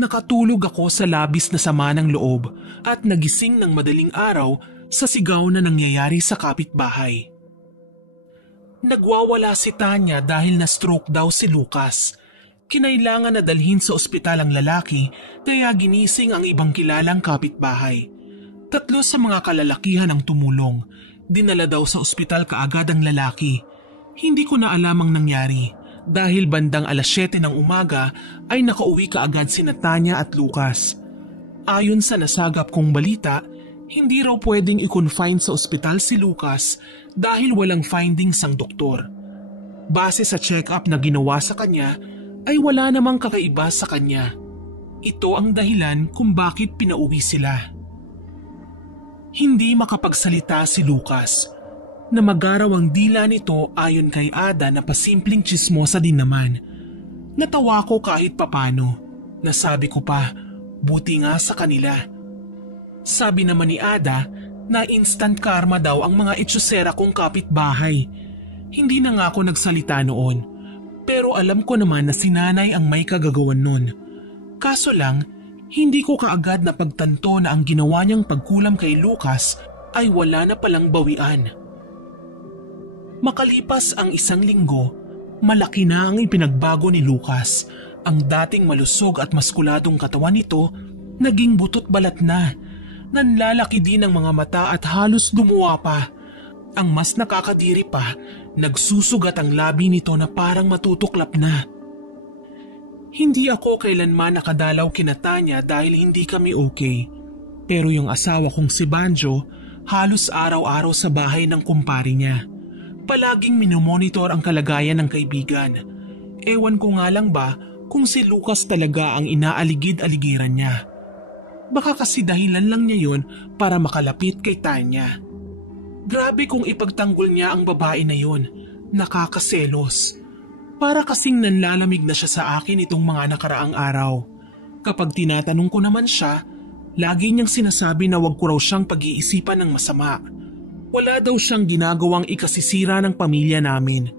nakatulog ako sa labis na sama ng loob at nagising ng madaling araw sa sigaw na nangyayari sa kapitbahay. Nagwawala si Tanya dahil na-stroke daw si Lucas. Kinailangan na dalhin sa ospital ang lalaki kaya ginising ang ibang kilalang kapitbahay. 3 sa mga kalalakihan ang tumulong. Dinala daw sa ospital kaagad ang lalaki. Hindi ko na alam ang nangyari dahil bandang 7:00 ng umaga ay nakauwi kaagad sina Tanya at Lucas. Ayon sa nasagap kong balita, hindi raw pwedeng i-confine sa ospital si Lucas dahil walang findings ang doktor. Base sa check-up na ginawa sa kanya, ay wala namang kakaiba sa kanya. Ito ang dahilan kung bakit pinauwi sila. Hindi makapagsalita si Lucas. Namagaraw ang dila nito ayon kay Ada na pasimpleng tsismosa din naman. Natawa ko kahit papano. Nasabi ko pa, buti nga sa kanila. Sabi naman ni Ada na instant karma daw ang mga itsusera kong kapitbahay. Hindi na nga ako nagsalita noon. Pero alam ko naman na si nanay ang may kagagawan nun. Kaso lang, hindi ko kaagad na pagtanto na ang ginawa niyang pagkulam kay Lucas ay wala na palang bawian. Makalipas ang 1 linggo, malaki na ang ipinagbago ni Lucas. Ang dating malusog at maskuladong katawan nito, naging butot balat na. Nanlalaki din ang mga mata at halos lumuwa pa. Ang mas nakakadiri pa, nagsusugat ang labi nito na parang matutuklap na. Hindi ako kailanman nakadalaw kina Tanya dahil hindi kami okay. Pero yung asawa kong si Banjo, halos araw-araw sa bahay ng kumpare niya. Palaging minomonitor ang kalagayan ng kaibigan. Ewan ko nga lang ba kung si Lucas talaga ang inaaligid-aligiran niya. Baka kasi dahilan lang niya yun para makalapit kay Tanya. Grabe kung ipagtanggol niya ang babae na yun. Nakakaselos. Para kasing nanlalamig na siya sa akin itong mga nakaraang araw. Kapag tinatanong ko naman siya, lagi niyang sinasabi na wag ko raw siyang pag-iisipan ng masama. Wala daw siyang ginagawang ikasisira ng pamilya namin.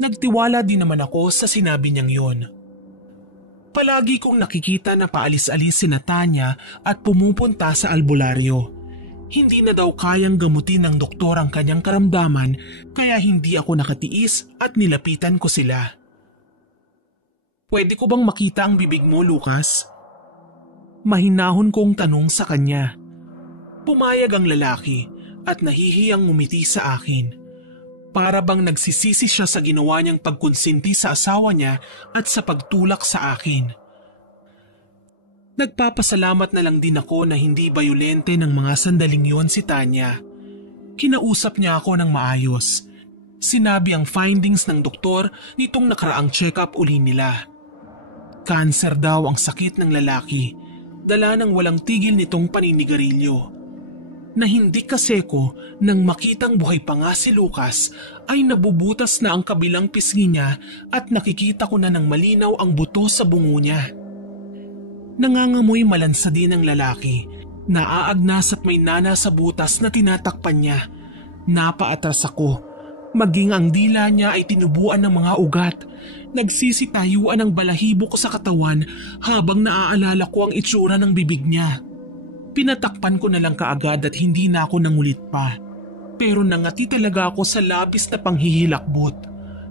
Nagtiwala din naman ako sa sinabi niyang yon. Palagi kong nakikita na paalis-alis si Tanya at pumupunta sa albularyo. Hindi na daw kayang gamutin ng doktor ang kanyang karamdaman kaya hindi ako nakatiis at nilapitan ko sila. Pwede ko bang makita ang bibig mo, Lucas? Mahinahon kong tanong sa kanya. Pumayag ang lalaki at nahihiyang ngumiti sa akin. Para bang nagsisisi siya sa ginawa niyang pagkonsinti sa asawa niya at sa pagtulak sa akin. Nagpapasalamat na lang din ako na hindi bayolente ng mga sandaling yon si Tanya. Kinausap niya ako ng maayos. Sinabi ang findings ng doktor nitong nakaraang check-up uli nila. Cancer daw ang sakit ng lalaki, dala ng walang tigil nitong paninigarilyo. Nahindik kasi ko nang makitang buhay pa nga si Lucas ay nabubutas na ang kabilang pisngi niya at nakikita ko na ng malinaw ang buto sa bungo niya. Nangangamoy malansa din ang lalaki. Naaagnas at may nana sa butas na tinatakpan niya. Napaatras ako. Maging ang dila niya ay tinubuan ng mga ugat. Nagsisitayuan ang balahibo ko sa katawan habang naaalala ko ang itsura ng bibig niya. Pinatakpan ko na lang kaagad at hindi na ako nangulit pa. Pero nangati talaga ako sa labis na panghihilakbot.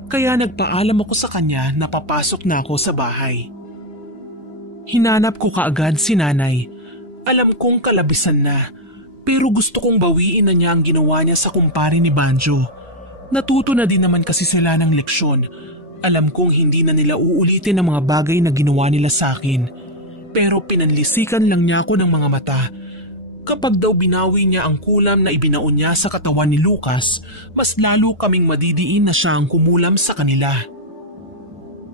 Kaya nagpaalam ako sa kanya na papasok na ako sa bahay. Hinanap ko kaagad si nanay. Alam kong kalabisan na, pero gusto kong bawiin na niya ang ginawa niya sa kumpare ni Banjo. Natuto na din naman kasi sila ng leksyon. Alam kong hindi na nila uulitin ang mga bagay na ginawa nila sa akin. Pero pinanlisikan lang niya ako ng mga mata. Kapag daw binawi niya ang kulam na ibinaon niya sa katawan ni Lucas, mas lalo kaming madidiin na siya ang kumulam sa kanila.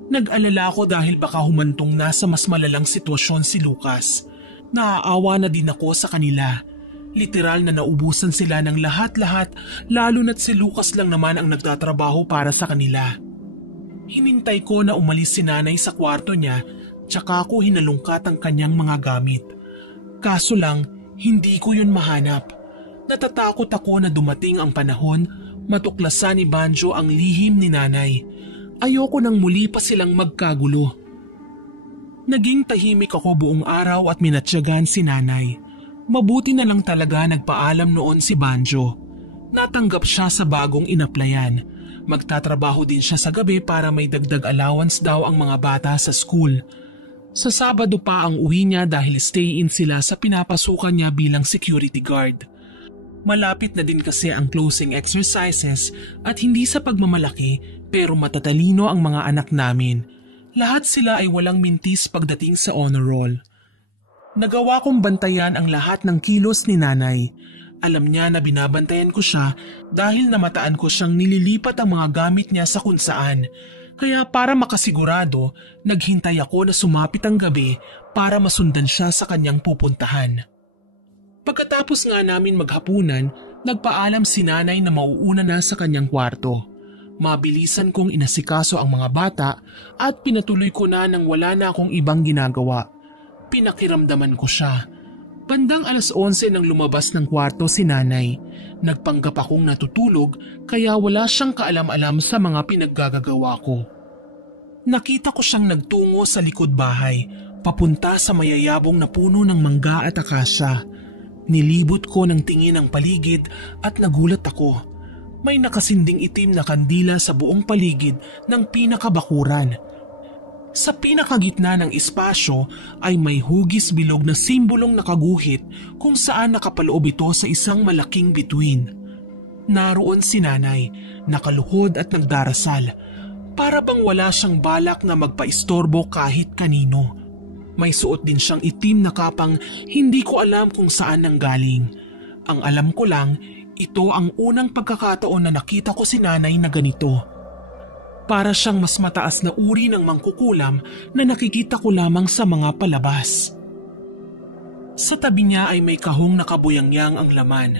Nag-alala ako dahil baka humantong na sa mas malalang sitwasyon si Lucas. Naaawa na din ako sa kanila. Literal na naubusan sila ng lahat-lahat, lalo na't si Lucas lang naman ang nagtatrabaho para sa kanila. Hinintay ko na umalis si nanay sa kwarto niya, tsaka ako hinalungkat ang kanyang mga gamit. Kaso lang, hindi ko yun mahanap. Natatakot ako na dumating ang panahon, matuklasan ni Banjo ang lihim ni nanay. Ayoko nang muli pa silang magkagulo. Naging tahimik ako buong araw at minatyagan si nanay. Mabuti na lang talaga nagpaalam noon si Banjo. Natanggap siya sa bagong inaplayan. Magtatrabaho din siya sa gabi para may dagdag allowance daw ang mga bata sa school. Sa Sabado pa ang uwi niya dahil stay-in sila sa pinapasukan niya bilang security guard. Malapit na din kasi ang closing exercises at hindi sa pagmamalaki pero matatalino ang mga anak namin. Lahat sila ay walang mintis pagdating sa honor roll. Nagawa kong bantayan ang lahat ng kilos ni nanay. Alam niya na binabantayan ko siya dahil namataan ko siyang nililipat ang mga gamit niya sa kung saan. Kaya para makasigurado, naghintay ako na sumapit ang gabi para masundan siya sa kanyang pupuntahan. Pagkatapos nga namin maghapunan, nagpaalam si nanay na mauuna na sa kanyang kwarto. Mabilisan kong inasikaso ang mga bata at pinatuloy ko na nang wala na akong ibang ginagawa. Pinakiramdaman ko siya. Bandang 11:00 nang lumabas ng kwarto si nanay. Nagpanggap akong natutulog kaya wala siyang kaalam-alam sa mga pinaggagawa ko. Nakita ko siyang nagtungo sa likod bahay, papunta sa mayayabong na puno ng mangga at akasya. Nilibot ko ng tingin ang paligid at nagulat ako. May nakasinding itim na kandila sa buong paligid ng pinakabakuran. Sa pinakagitna ng espasyo ay may hugis bilog na simbolong nakaguhit kung saan nakapaloob ito sa isang malaking bituin. Naroon si nanay, nakaluhod at nagdarasal. Para bang wala siyang balak na magpaistorbo kahit kanino. May suot din siyang itim na kapang hindi ko alam kung saan nanggaling. Ang alam ko lang, ito ang unang pagkakataon na nakita ko si nanay na ganito. Para siyang mas mataas na uri ng mangkukulam na nakikita ko lamang sa mga palabas. Sa tabi niya ay may kahong nakabuyangyang ang laman.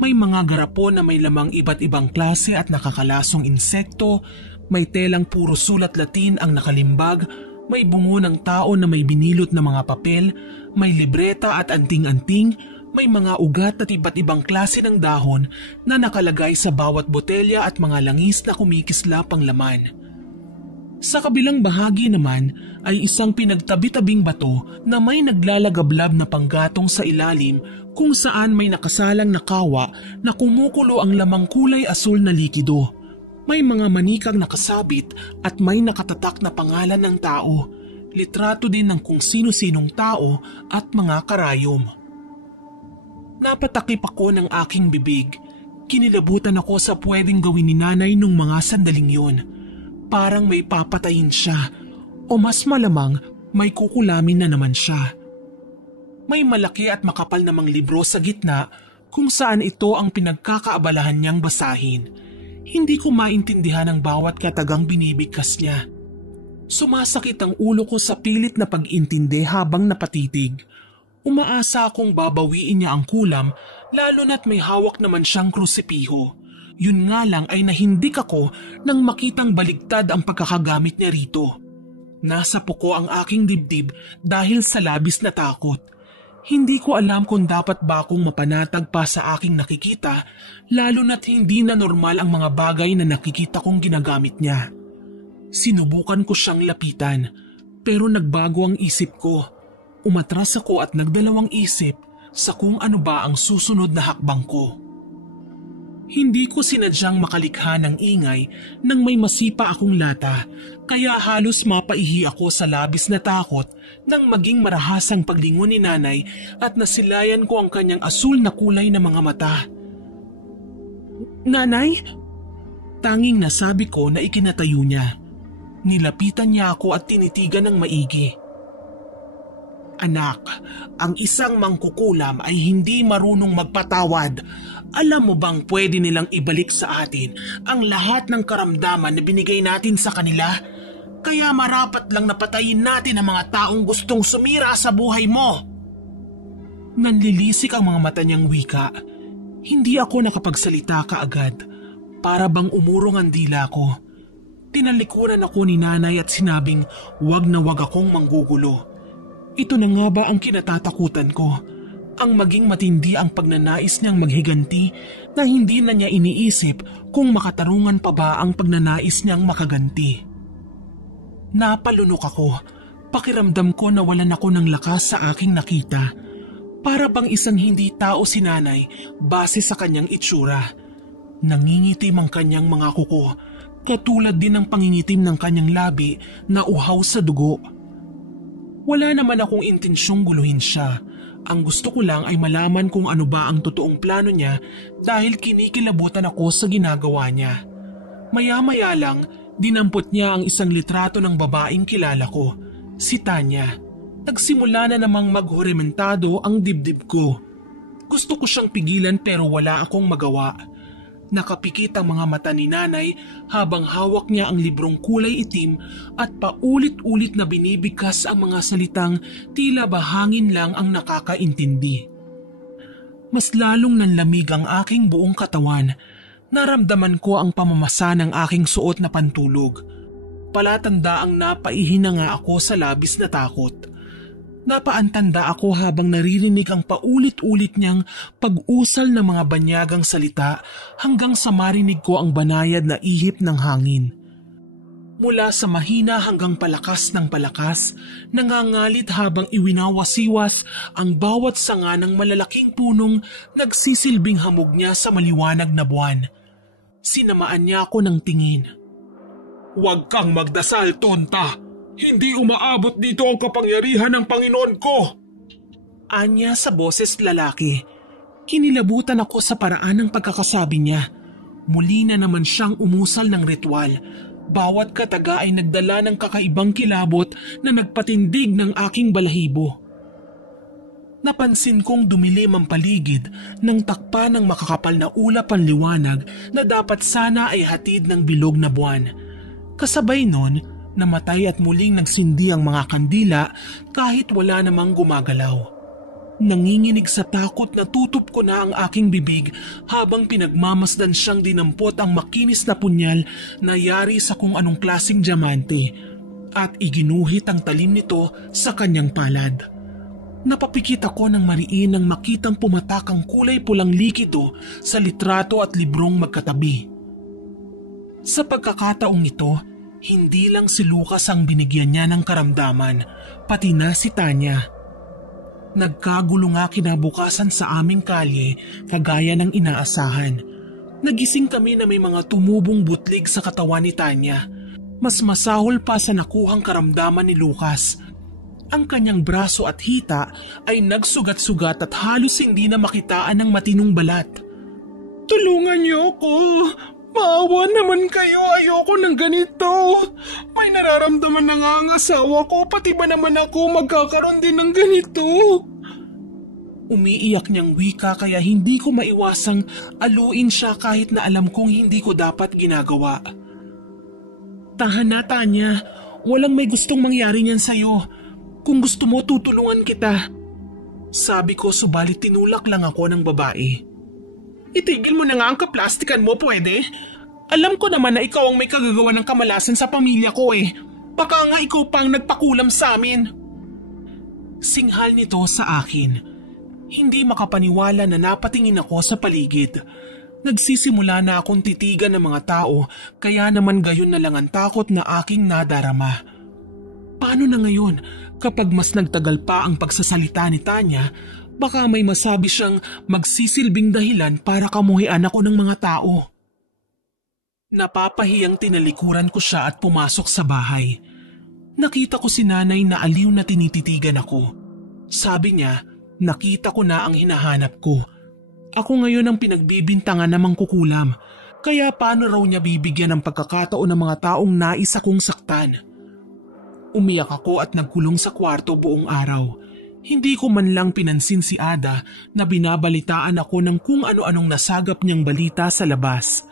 May mga garapon na may lamang iba't ibang klase at nakakalasong insekto, may telang puro sulat Latin ang nakalimbag, may bungo ng tao na may binilot na mga papel, may libreta at anting-anting, may mga ugat at iba't ibang klase ng dahon na nakalagay sa bawat botelya at mga langis na kumikislap ang laman. Sa kabilang bahagi naman ay isang pinagtabi-tabing bato na may naglalagablab na panggatong sa ilalim kung saan may nakasalang na kawa na kumukulo ang lamang kulay asul na likido. May mga manikang nakasabit at may nakatatak na pangalan ng tao. Litrato din ng kung sino-sinong tao at mga karayom. Napatakip ako ng aking bibig. Kinilabutan ako sa pwedeng gawin ni nanay nung mga sandaling yun. Parang may papatayin siya o mas malamang may kukulamin na naman siya. May malaki at makapal namang libro sa gitna kung saan ito ang pinagkakaabalahan niyang basahin. Hindi ko maintindihan ang bawat katagang binibigkas niya. Sumasakit ang ulo ko sa pilit na pag-intindi habang napatitig. Umaasa akong babawiin niya ang kulam Lalo na't may hawak naman siyang krusipiho. Yun nga lang ay nahindik ako nang makitang baligtad ang pagkakagamit niya rito. Nasa puko ang aking dibdib dahil sa labis na takot. Hindi ko alam kung dapat ba akong mapanatag pa sa aking nakikita, lalo na't hindi na normal ang mga bagay na nakikita kong ginagamit niya. Sinubukan ko siyang lapitan, pero nagbago ang isip ko. Umatras ako at nagdalawang isip sa kung ano ba ang susunod na hakbang ko. Hindi ko sinadyang makalikha ng ingay nang may masipa akong lata, kaya halos mapaihi ako sa labis na takot nang maging marahasang paglingon ni nanay at nasilayan ko ang kanyang asul na kulay na mga mata. "Nanay?" Tanging nasabi ko na ikinatayo niya. Nilapitan niya ako at tinitigan ng maigi. "Anak, ang isang mangkukulam ay hindi marunong magpatawad. Alam mo bang pwede nilang ibalik sa atin ang lahat ng karamdaman na binigay natin sa kanila? Kaya marapat lang napatayin natin ang mga taong gustong sumira sa buhay mo." Nanlilisik ang mga mata niyang wika. Hindi ako nakapagsalita kaagad. Para bang umurong ang dila ko. Tinalikuran ako ni nanay at sinabing wag na wag akong manggugulo. Ito na nga ba ang kinatatakutan ko? Ang maging matindi ang pagnanais niyang maghiganti na hindi na niya iniisip kung makatarungan pa ba ang pagnanais niyang makaganti. Napalunok ako. Pakiramdam ko na walan ako ng lakas sa aking nakita. Para bang isang hindi tao si nanay base sa kanyang itsura. Nangingitim ang kanyang mga kuko, katulad din ng pangingitim ng kanyang labi na uhaw sa dugo. Wala naman akong intensyong guluhin siya. Ang gusto ko lang ay malaman kung ano ba ang totoong plano niya dahil kinikilabutan ako sa ginagawa niya. Maya-maya lang, dinampot niya ang isang litrato ng babaeng kilala ko, si Tanya. Nagsimula na namang maghurimentado ang dibdib ko. Gusto ko siyang pigilan pero wala akong magawa. Nakapikit ang mga mata ni nanay habang hawak niya ang librong kulay itim at paulit-ulit na binibigkas ang mga salitang tila ba hangin lang ang nakakaintindi. Mas lalong nanlamig ang aking buong katawan. Naramdaman ko ang pamamasa ng aking suot na pantulog. Palatandaang napaihi na nga ako sa labis na takot. Napaantanda ako habang naririnig ang paulit-ulit niyang pag-usal ng mga banyagang salita hanggang sa marinig ko ang banayad na ihip ng hangin. Mula sa mahina hanggang palakas ng palakas, nangangalit habang iwinawasiwas ang bawat sanga ng malalaking punong nagsisilbing hamog niya sa maliwanag na buwan. Sinamaan niya ako ng tingin. "Huwag kang magdasal, tonta! Hindi umaabot dito ang kapangyarihan ng Panginoon ko!" Anya sa boses lalaki. Kinilabutan ako sa paraan ng pagkakasabi niya. Muli na naman siyang umusal ng ritual. Bawat kataga ay nagdala ng kakaibang kilabot na nagpatindig ng aking balahibo. Napansin kong dumilim ang paligid ng takpa ng makakapal na ulap ang liwanag na dapat sana ay hatid ng bilog na buwan. Kasabay nun, namatay at muling nagsindi ang mga kandila kahit wala namang gumagalaw. Nanginginig sa takot na tutup ko na ang aking bibig habang pinagmamasdan siyang dinampot ang makinis na punyal na yari sa kung anong klaseng diamante at iginuhit ang talim nito sa kanyang palad. Napapikit ako ng mariin nang makitang pumatak ang kulay pulang likido sa litrato at librong magkatabi. Sa pagkakataong ito, hindi lang si Lucas ang binigyan niya ng karamdaman, pati na si Tanya. Nagkagulo nga kinabukasan sa aming kalye kagaya ng inaasahan. Nagising kami na may mga tumubong butlig sa katawan ni Tanya. Mas masahol pa sa nakuhang karamdaman ni Lucas. Ang kanyang braso at hita ay nagsugat-sugat at halos hindi na makitaan ng matinong balat. "Tulungan niyo ako! Maawa naman kayo, ayoko ng ganito. May nararamdaman na nga ang asawa ko, pati ba naman ako magkakaroon din ng ganito?" Umiiyak niyang wika kaya hindi ko maiwasang aluin siya kahit na alam kong hindi ko dapat ginagawa. "Tahan na, Tanya. Walang may gustong mangyari niyan sa'yo. Kung gusto mo, tutulungan kita." Sabi ko subalit tinulak lang ako ng babae. Itigil mo na nga ang kaplastikan mo, pwede? Alam ko naman na ikaw ang may kagagawa ng kamalasan sa pamilya ko eh. Baka nga ikaw pang nagpakulam sa amin. Singhal nito sa akin. Hindi makapaniwala na napatingin ako sa paligid. Nagsisimula na akong titigan ng mga tao kaya naman gayon na lang ang takot na aking nadarama. Paano na ngayon kapag mas nagtagal pa ang pagsasalita ni Tanya, baka may masabi siyang magsisilbing dahilan para kamuhian ako ng mga tao. Napapahiyang tinalikuran ko siya at pumasok sa bahay. Nakita ko si nanay na aliw na tinititigan ako. Sabi niya, nakita ko na ang hinahanap ko. Ako ngayon ang pinagbibintangan na mangkukulam, kaya paano raw niya bibigyan ng pagkakataon ng mga taong nais akong saktan? Umiyak ako at nagkulong sa kwarto buong araw. Hindi ko man lang pinansin si Ada na binabalitaan ako ng kung ano-anong nasagap niyang balita sa labas.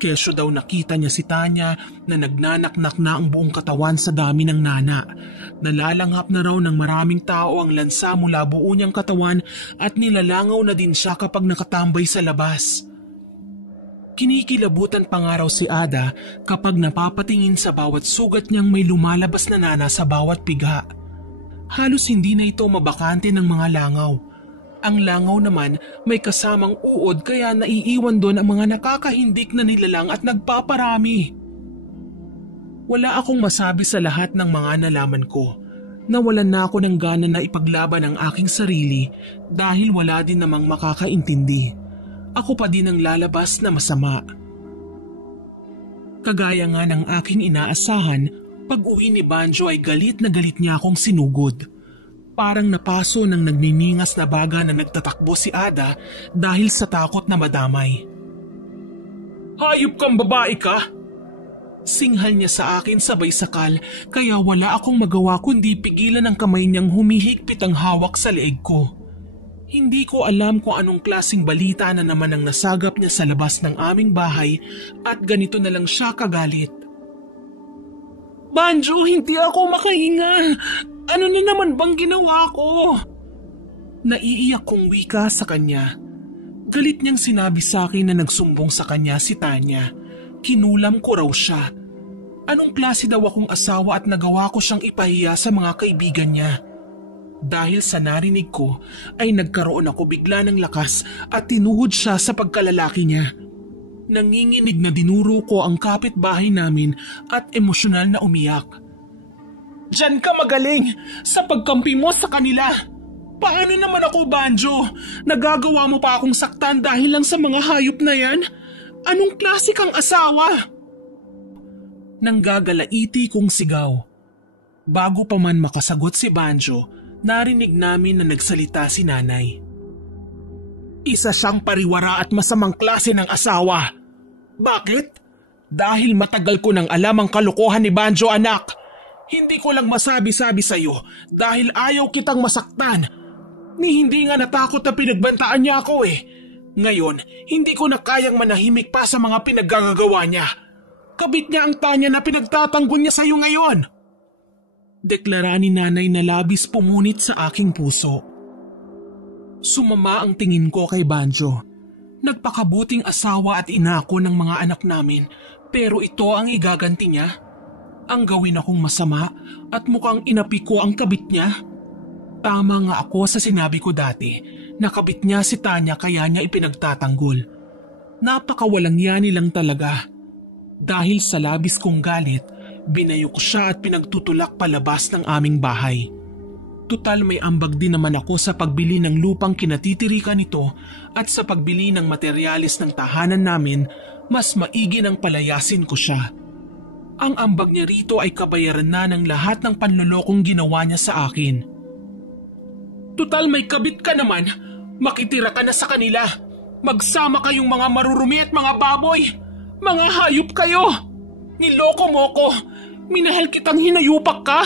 Kesyo daw nakita niya si Tanya na nagnanaknak na ang buong katawan sa dami ng nana. Nalalanghap na raw ng maraming tao ang lansa mula buo niyang katawan at nilalangaw na din siya kapag nakatambay sa labas. Kinikilabutan pa nga raw si Ada kapag napapatingin sa bawat sugat niyang may lumalabas na nana sa bawat pigha. Halos hindi na ito mabakante ng mga langaw. Ang langaw naman may kasamang uod kaya naiiwan doon ang mga nakakahindik na nilalang at nagpaparami. Wala akong masabi sa lahat ng mga nalaman ko. Nawalan na ako ng gana na ipaglaban ang aking sarili dahil wala din namang makakaintindi. Ako pa din ang lalabas na masama. Kagaya nga ng aking inaasahan, pag-uwi ni Banjo ay galit na galit niya akong sinugod. Parang napaso ng nagniningas na baga na nagtatakbo si Ada dahil sa takot na madamay. Hayop kang babae ka! Singhal niya sa akin sabay sakal kaya wala akong magawa kundi pigilan ang kamay niyang humihigpit ang hawak sa leeg ko. Hindi ko alam kung anong klaseng balita na naman ang nasagap niya sa labas ng aming bahay at ganito na lang siya kagalit. Banjo, hindi ako makahinga! Ano na naman bang ginawa ko? Naiiyak kong wika sa kanya. Galit niyang sinabi sa akin na nagsumbong sa kanya si Tanya. Kinulam ko raw siya. Anong klase daw akong asawa at nagawa ko siyang ipahiya sa mga kaibigan niya? Dahil sa narinig ko ay nagkaroon ako bigla ng lakas at tinuhod siya sa pagkalalaki niya. Nanginginig na dinuro ko ang kapitbahay namin at emosyonal na umiyak. Diyan ka magaling sa pagkampi mo sa kanila. Paano naman ako, Banjo? Nagagawa mo pa akong saktan dahil lang sa mga hayop na yan? Anong klase kang asawa? Nanggagalaiti kong sigaw. Bago pa man makasagot si Banjo, narinig namin na nagsalita si nanay. Isa siyang pariwara at masamang klase ng asawa. Bakit? Dahil matagal ko nang alam ang kalokohan ni Banjo, anak. Hindi ko lang masabi-sabi sa'yo dahil ayaw kitang masaktan. Ni hindi nga natakot na pinagbantaan niya ako eh. Ngayon, hindi ko na kayang manahimik pa sa mga pinaggagawa niya. Kabit niya ang Tanya na pinagtatanggol niya sa'yo ngayon. Deklara ni nanay na labis pumunit sa aking puso. Sumama ang tingin ko kay Banjo. Nagpakabuting asawa at ina ako ng mga anak namin pero ito ang igaganti niya. Ang gawin akong masama at mukhang inapi ko ang kabit niya. Tama nga ako sa sinabi ko dati na kabit niya si Tanya kaya niya ipinagtatanggol. Napakawalang yani lang talaga. Dahil sa labis kong galit, binayo ko siya at pinagtutulak palabas ng aming bahay. Tutal may ambag din naman ako sa pagbili ng lupang kinatitirikan nito at sa pagbili ng materyales ng tahanan namin, mas maigi nang palayasin ko siya. Ang ambag niya rito ay kabayaran na ng lahat ng panlolokong ginawa niya sa akin. Tutal may kabit ka naman, makitira ka na sa kanila. Magsama kayong mga marurumi at mga baboy. Mga hayop kayo! Niloko mo ko! Minahal kitang hinayupak ka!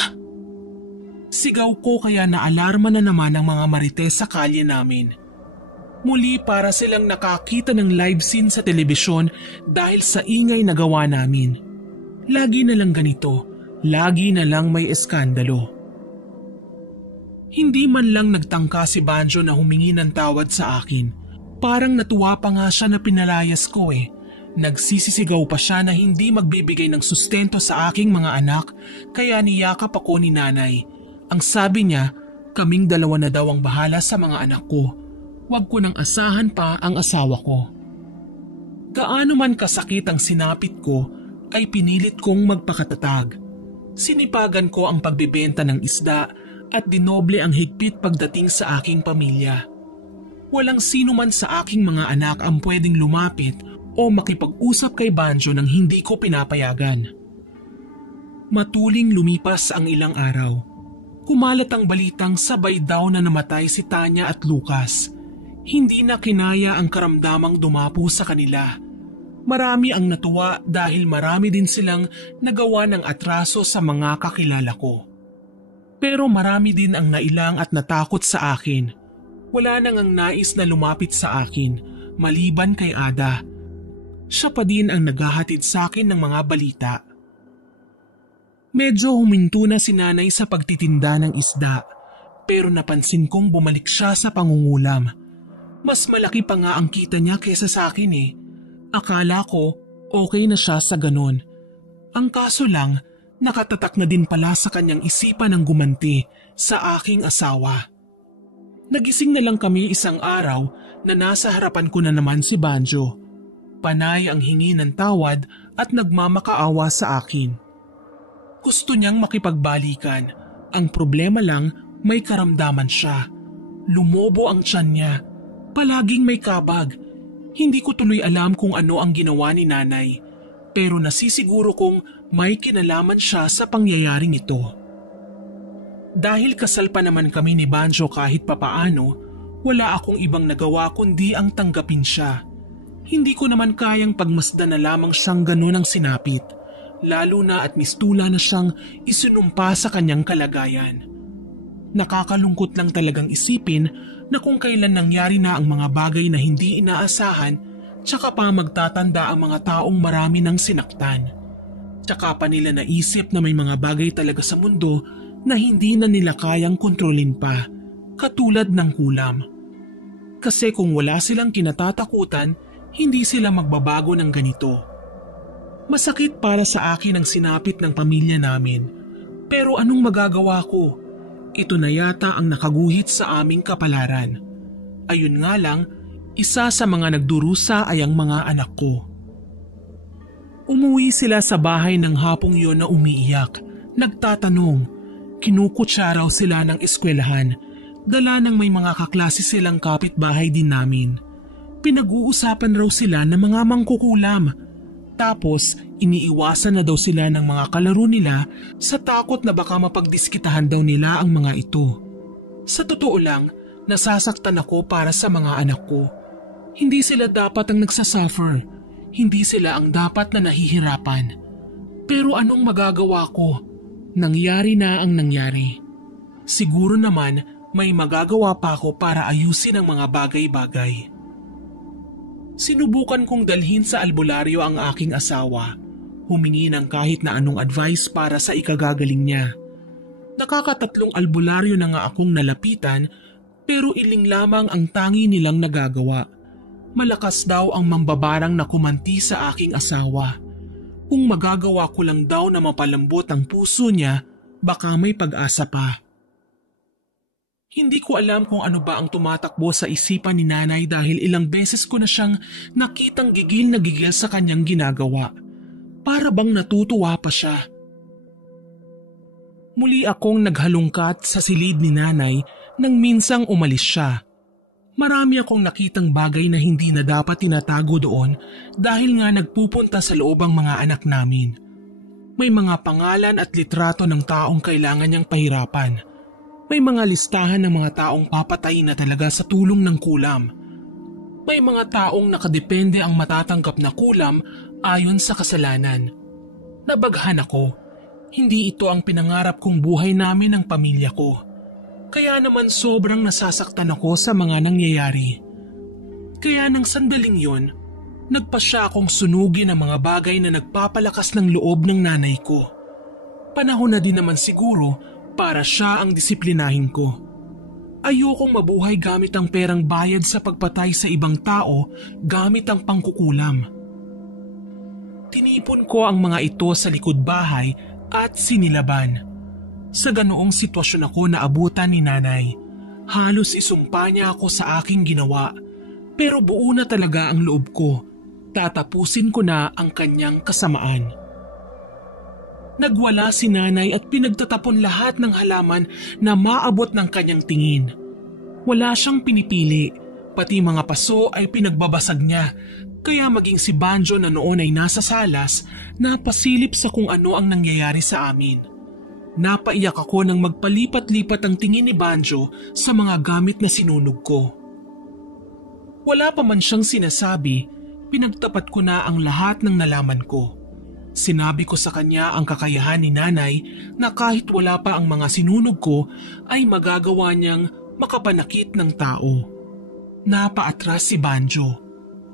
Sigaw ko kaya naalarma na naman ang mga marites sa kalye namin. Muli para silang nakakita ng live scene sa telebisyon dahil sa ingay na gawa namin. Lagi na lang ganito, lagi na lang may eskandalo. Hindi man lang nagtangka si Banjo na humingi ng tawad sa akin. Parang natuwa pa nga siya na pinalayas ko eh. Nagsisisigaw pa siya na hindi magbibigay ng sustento sa aking mga anak kaya niyakap ako ni nanay. Ang sabi niya, kaming dalawa na daw ang bahala sa mga anak ko. Huwag ko nang asahan pa ang asawa ko. Gaano man kasakit ang sinapit ko ay pinilit kong magpakatatag. Sinipagan ko ang pagbibenta ng isda at dinoble ang higpit pagdating sa aking pamilya. Walang sino man sa aking mga anak ang pwedeng lumapit o makipag-usap kay Banjo nang hindi ko pinapayagan. Matuling lumipas ang ilang araw. Kumalat ang balitang sabay daw na namatay si Tanya at Lucas. Hindi na kinaya ang karamdamang dumapo sa kanila. Marami ang natuwa dahil marami din silang nagawa ng atraso sa mga kakilala ko. Pero marami din ang nailang at natakot sa akin. Wala nang ang nais na lumapit sa akin, maliban kay Ada. Siya pa din ang naghahatid sa akin ng mga balita. Medyo huminto na si nanay sa pagtitinda ng isda, pero napansin kong bumalik siya sa pangungulam. Mas malaki pa nga ang kita niya kesa sa akin eh. Akala ko okay na siya sa ganon. Ang kaso lang, nakatatak na din pala sa kanyang isipan ang gumanti sa aking asawa. Nagising na lang kami isang araw na nasa harapan ko na naman si Banjo. Panay ang hingi ng tawad at nagmamakaawa sa akin. Gusto niyang makipagbalikan. Ang problema lang, may karamdaman siya. Lumobo ang tiyan niya. Palaging may kabag. Hindi ko tuloy alam kung ano ang ginawa ni nanay, pero nasisiguro kong may kinalaman siya sa pangyayaring ito. Dahil kasal pa naman kami ni Banjo kahit papaano, wala akong ibang nagawa kundi ang tanggapin siya. Hindi ko naman kayang pagmasdan na lamang siyang ganun ang sinapit, lalo na at mistula na siyang isinumpa sa kanyang kalagayan. Nakakalungkot lang talagang isipin na kung kailan nangyari na ang mga bagay na hindi inaasahan, tsaka pa magtatanda ang mga taong marami nang sinaktan. Tsaka pa nila naisip na may mga bagay talaga sa mundo na hindi na nila kayang kontrolin pa, katulad ng kulam. Kasi kung wala silang kinatatakutan, hindi sila magbabago ng ganito. Masakit para sa akin ang sinapit ng pamilya namin, pero anong magagawa ko? Ito na yata ang nakaguhit sa aming kapalaran. Ayun nga lang, isa sa mga nagdurusa ay ang mga anak ko. Umuwi sila sa bahay ng hapong yon na umiiyak, nagtatanong, kinukutsa raw sila ng eskwelahan, dala ng may mga kaklase silang kapitbahay din namin. Pinag-uusapan raw sila ng mga mangkukulam. Tapos, iniiwasan na daw sila ng mga kalaro nila sa takot na baka mapagdiskitahan daw nila ang mga ito. Sa totoo lang, nasasaktan ako para sa mga anak ko. Hindi sila dapat ang nagsasuffer. Hindi sila ang dapat na nahihirapan. Pero anong magagawa ko? Nangyari na ang nangyari. Siguro naman may magagawa pa ako para ayusin ang mga bagay-bagay. Sinubukan kong dalhin sa albularyo ang aking asawa. Humingi ng kahit na anong advice para sa ikagagaling niya. Nakakatatlong albularyo na nga akong nalapitan pero iling lamang ang tangi nilang nagagawa. Malakas daw ang mambabarang na kumanti sa aking asawa. Kung magagawa ko lang daw na mapalambot ang puso niya, baka may pag-asa pa. Hindi ko alam kung ano ba ang tumatakbo sa isipan ni nanay dahil ilang beses ko na siyang nakitang gigil na gigil sa kanyang ginagawa. Para bang natutuwa pa siya. Muli akong naghalungkat sa silid ni nanay nang minsang umalis siya. Marami akong nakitang bagay na hindi na dapat tinatago doon dahil nga nagpupunta sa loob ang mga anak namin. May mga pangalan at litrato ng taong kailangan niyang pahirapan. May mga listahan ng mga taong papatayin na talaga sa tulong ng kulam. May mga taong nakadepende ang matatanggap na kulam ayon sa kasalanan. Nabaghan ako. Hindi ito ang pinangarap kong buhay namin ng pamilya ko. Kaya naman sobrang nasasaktan ako sa mga nangyayari. Kaya nang sandaling yon, nagpasya akong sunugin ang mga bagay na nagpapalakas ng loob ng nanay ko. Panahon na din naman siguro para siya ang disiplinahin ko. Ayokong mabuhay gamit ang perang bayad sa pagpatay sa ibang tao gamit ang pangkukulam. Tinipon ko ang mga ito sa likod bahay at sinilaban. Sa ganoong sitwasyon ako naabutan ni nanay. Halos isumpa niya ako sa aking ginawa, pero buo na talaga ang loob ko. Tatapusin ko na ang kanyang kasamaan. Nagwala si nanay at pinagtatapon lahat ng halaman na maabot ng kanyang tingin. Wala siyang pinipili, pati mga paso ay pinagbabasag niya, kaya maging si Banjo na noon ay nasa salas, napasilip sa kung ano ang nangyayari sa amin. Napaiyak ako nang magpalipat-lipat ang tingin ni Banjo sa mga gamit na sinunog ko. Wala pa man siyang sinasabi, pinagtapat ko na ang lahat ng nalaman ko. Sinabi ko sa kanya ang kakayahan ni nanay na kahit wala pa ang mga sinunog ko ay magagawa niyang makapanakit ng tao. Napaatras si Banjo.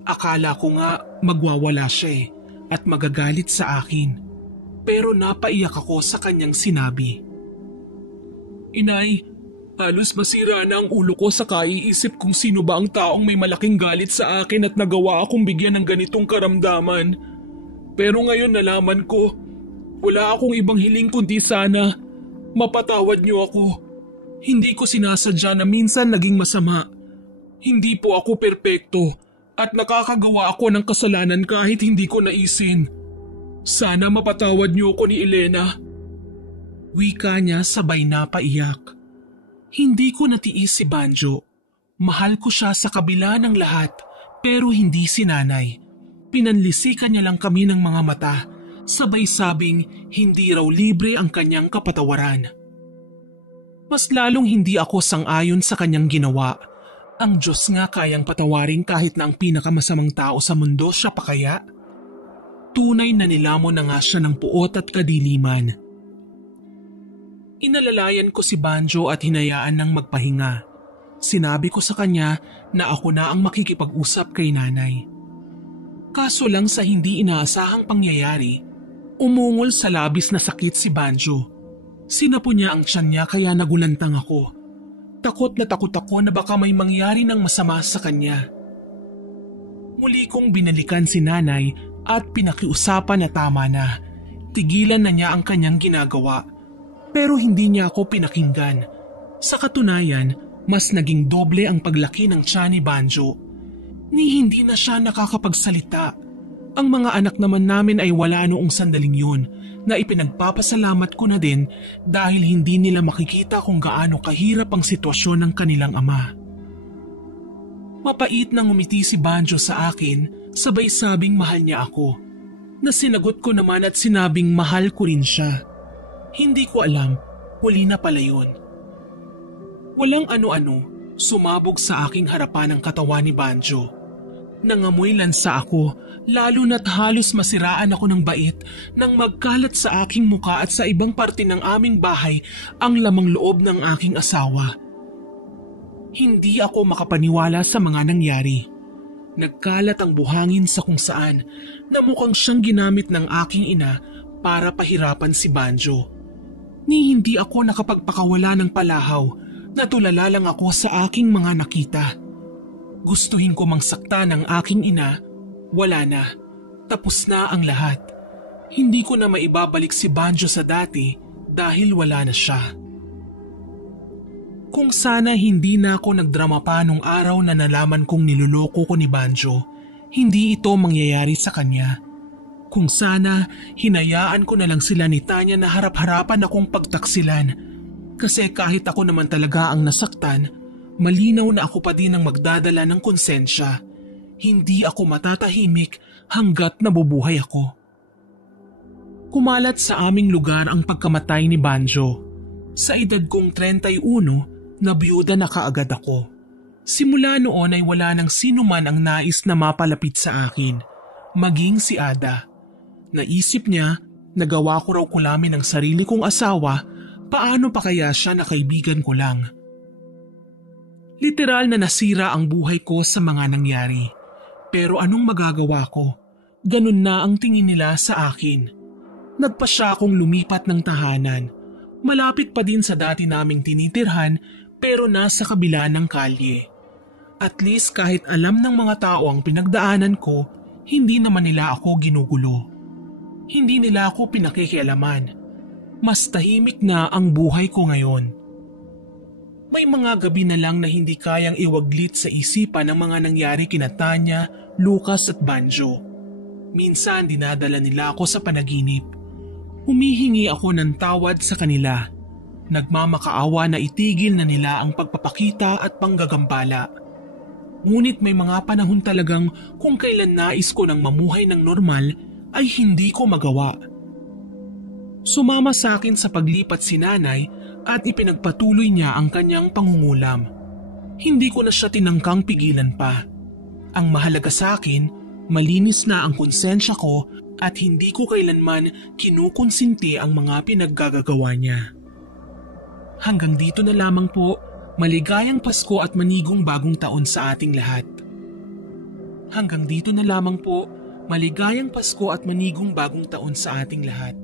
Akala ko nga magwawala siya at magagalit sa akin. Pero napaiyak ako sa kanyang sinabi. Inay, halos masira na ang ulo ko sa kaiisip kung sino ba ang taong may malaking galit sa akin at nagawa akong bigyan ng ganitong karamdaman. Pero ngayon nalaman ko, wala akong ibang hiling kundi sana mapatawad niyo ako. Hindi ko sinasadya na minsan naging masama. Hindi po ako perpekto at nakakagawa ako ng kasalanan kahit hindi ko naisin. Sana mapatawad niyo ako ni Elena. Wika niya sabay na paiyak. Hindi ko natiis si Banjo. Mahal ko siya sa kabila ng lahat pero hindi si nanay. Pinanlisikan niya lang kami ng mga mata, sabay sabing hindi raw libre ang kanyang kapatawaran. Mas lalong hindi ako sang-ayon sa kanyang ginawa. Ang Diyos nga kayang patawarin kahit na ang pinakamasamang tao sa mundo siya pa kaya? Tunay na nilamon na nga siya ng puot at kadiliman. Inalalayan ko si Banjo at hinayaan ng magpahinga. Sinabi ko sa kanya na ako na ang makikipag-usap kay nanay. Kaso lang sa hindi inaasahang pangyayari, umungol sa labis na sakit si Banjo. Sinapo niya ang tiyan niya kaya nagulantang ako. Takot na takot ako na baka may mangyari ng masama sa kanya. Muli kong binalikan si nanay at pinakiusapan na tama na. Tigilan na niya ang kanyang ginagawa. Pero hindi niya ako pinakinggan. Sa katunayan, mas naging doble ang paglaki ng tiyan ni Banjo. Ni hindi na siya nakakapagsalita. Ang mga anak naman namin ay wala noong sandaling yun na ipinagpapasalamat ko na din dahil hindi nila makikita kung gaano kahirap ang sitwasyon ng kanilang ama. Mapait nang umiti si Banjo sa akin, sabay sabing mahal niya ako. Nasinagot ko naman at sinabing mahal ko rin siya. Hindi ko alam, huli na pala yun. Walang ano-ano, sumabog sa aking harapan ang katawan ni Banjo. Nangamoy lansa ako, lalo na't halos masiraan ako ng bait nang magkalat sa aking muka at sa ibang parte ng aming bahay ang lamang loob ng aking asawa. Hindi ako makapaniwala sa mga nangyari. Nagkalat ang buhangin sa kung saan na mukhang siyang ginamit ng aking ina para pahirapan si Banjo. Ni hindi ako nakapagpakawala ng palahaw, natulala lang ako sa aking mga nakita. Gustuhin ko mang sakta ng aking ina, wala na. Tapos na ang lahat. Hindi ko na maibabalik si Banjo sa dati dahil wala na siya. Kung sana hindi na ako nagdrama pa nung araw na nalaman kong niloloko ko ni Banjo, hindi ito mangyayari sa kanya. Kung sana hinayaan ko na lang sila ni Tanya na harap-harapan akong pagtaksilan. Kasi kahit ako naman talaga ang nasaktan, malinaw na ako pa din ang magdadala ng konsensya. Hindi ako matatahimik hanggat nabubuhay ako. Kumalat sa aming lugar ang pagkamatay ni Banjo. Sa edad kong 31, nabiyuda na kaagad ako. Simula noon ay wala nang sino man ang nais na mapalapit sa akin, maging si Ada. Naisip niya, nagawa ko raw kulamin ng sarili kong asawa, paano pa kaya siya na kaibigan ko lang? Literal na nasira ang buhay ko sa mga nangyari. Pero anong magagawa ko? Ganun na ang tingin nila sa akin. Nagpasya akong lumipat ng tahanan. Malapit pa din sa dati naming tinitirhan pero nasa kabila ng kalye. At least kahit alam ng mga tao ang pinagdaanan ko, hindi naman nila ako ginugulo. Hindi nila ako pinakikialaman. Mas tahimik na ang buhay ko ngayon. May mga gabi na lang na hindi kayang iwaglit sa isipan ng mga nangyari kina Tanya, Lucas at Banjo. Minsan dinadala nila ako sa panaginip. Humihingi ako ng tawad sa kanila. Nagmamakaawa na itigil na nila ang pagpapakita at panggagambala. Ngunit may mga panahon talagang kung kailan nais ko ng mamuhay ng normal ay hindi ko magawa. Sumama sa akin sa paglipat si nanay at ipinagpatuloy niya ang kanyang pangungulam. Hindi ko na siya tinangkang pigilan pa. Ang mahalaga sa akin, malinis na ang konsensya ko at hindi ko kailanman kinukonsinti ang mga pinaggagawa niya. Hanggang dito na lamang po, maligayang Pasko at manigong bagong taon sa ating lahat. Hanggang dito na lamang po, maligayang Pasko at manigong bagong taon sa ating lahat.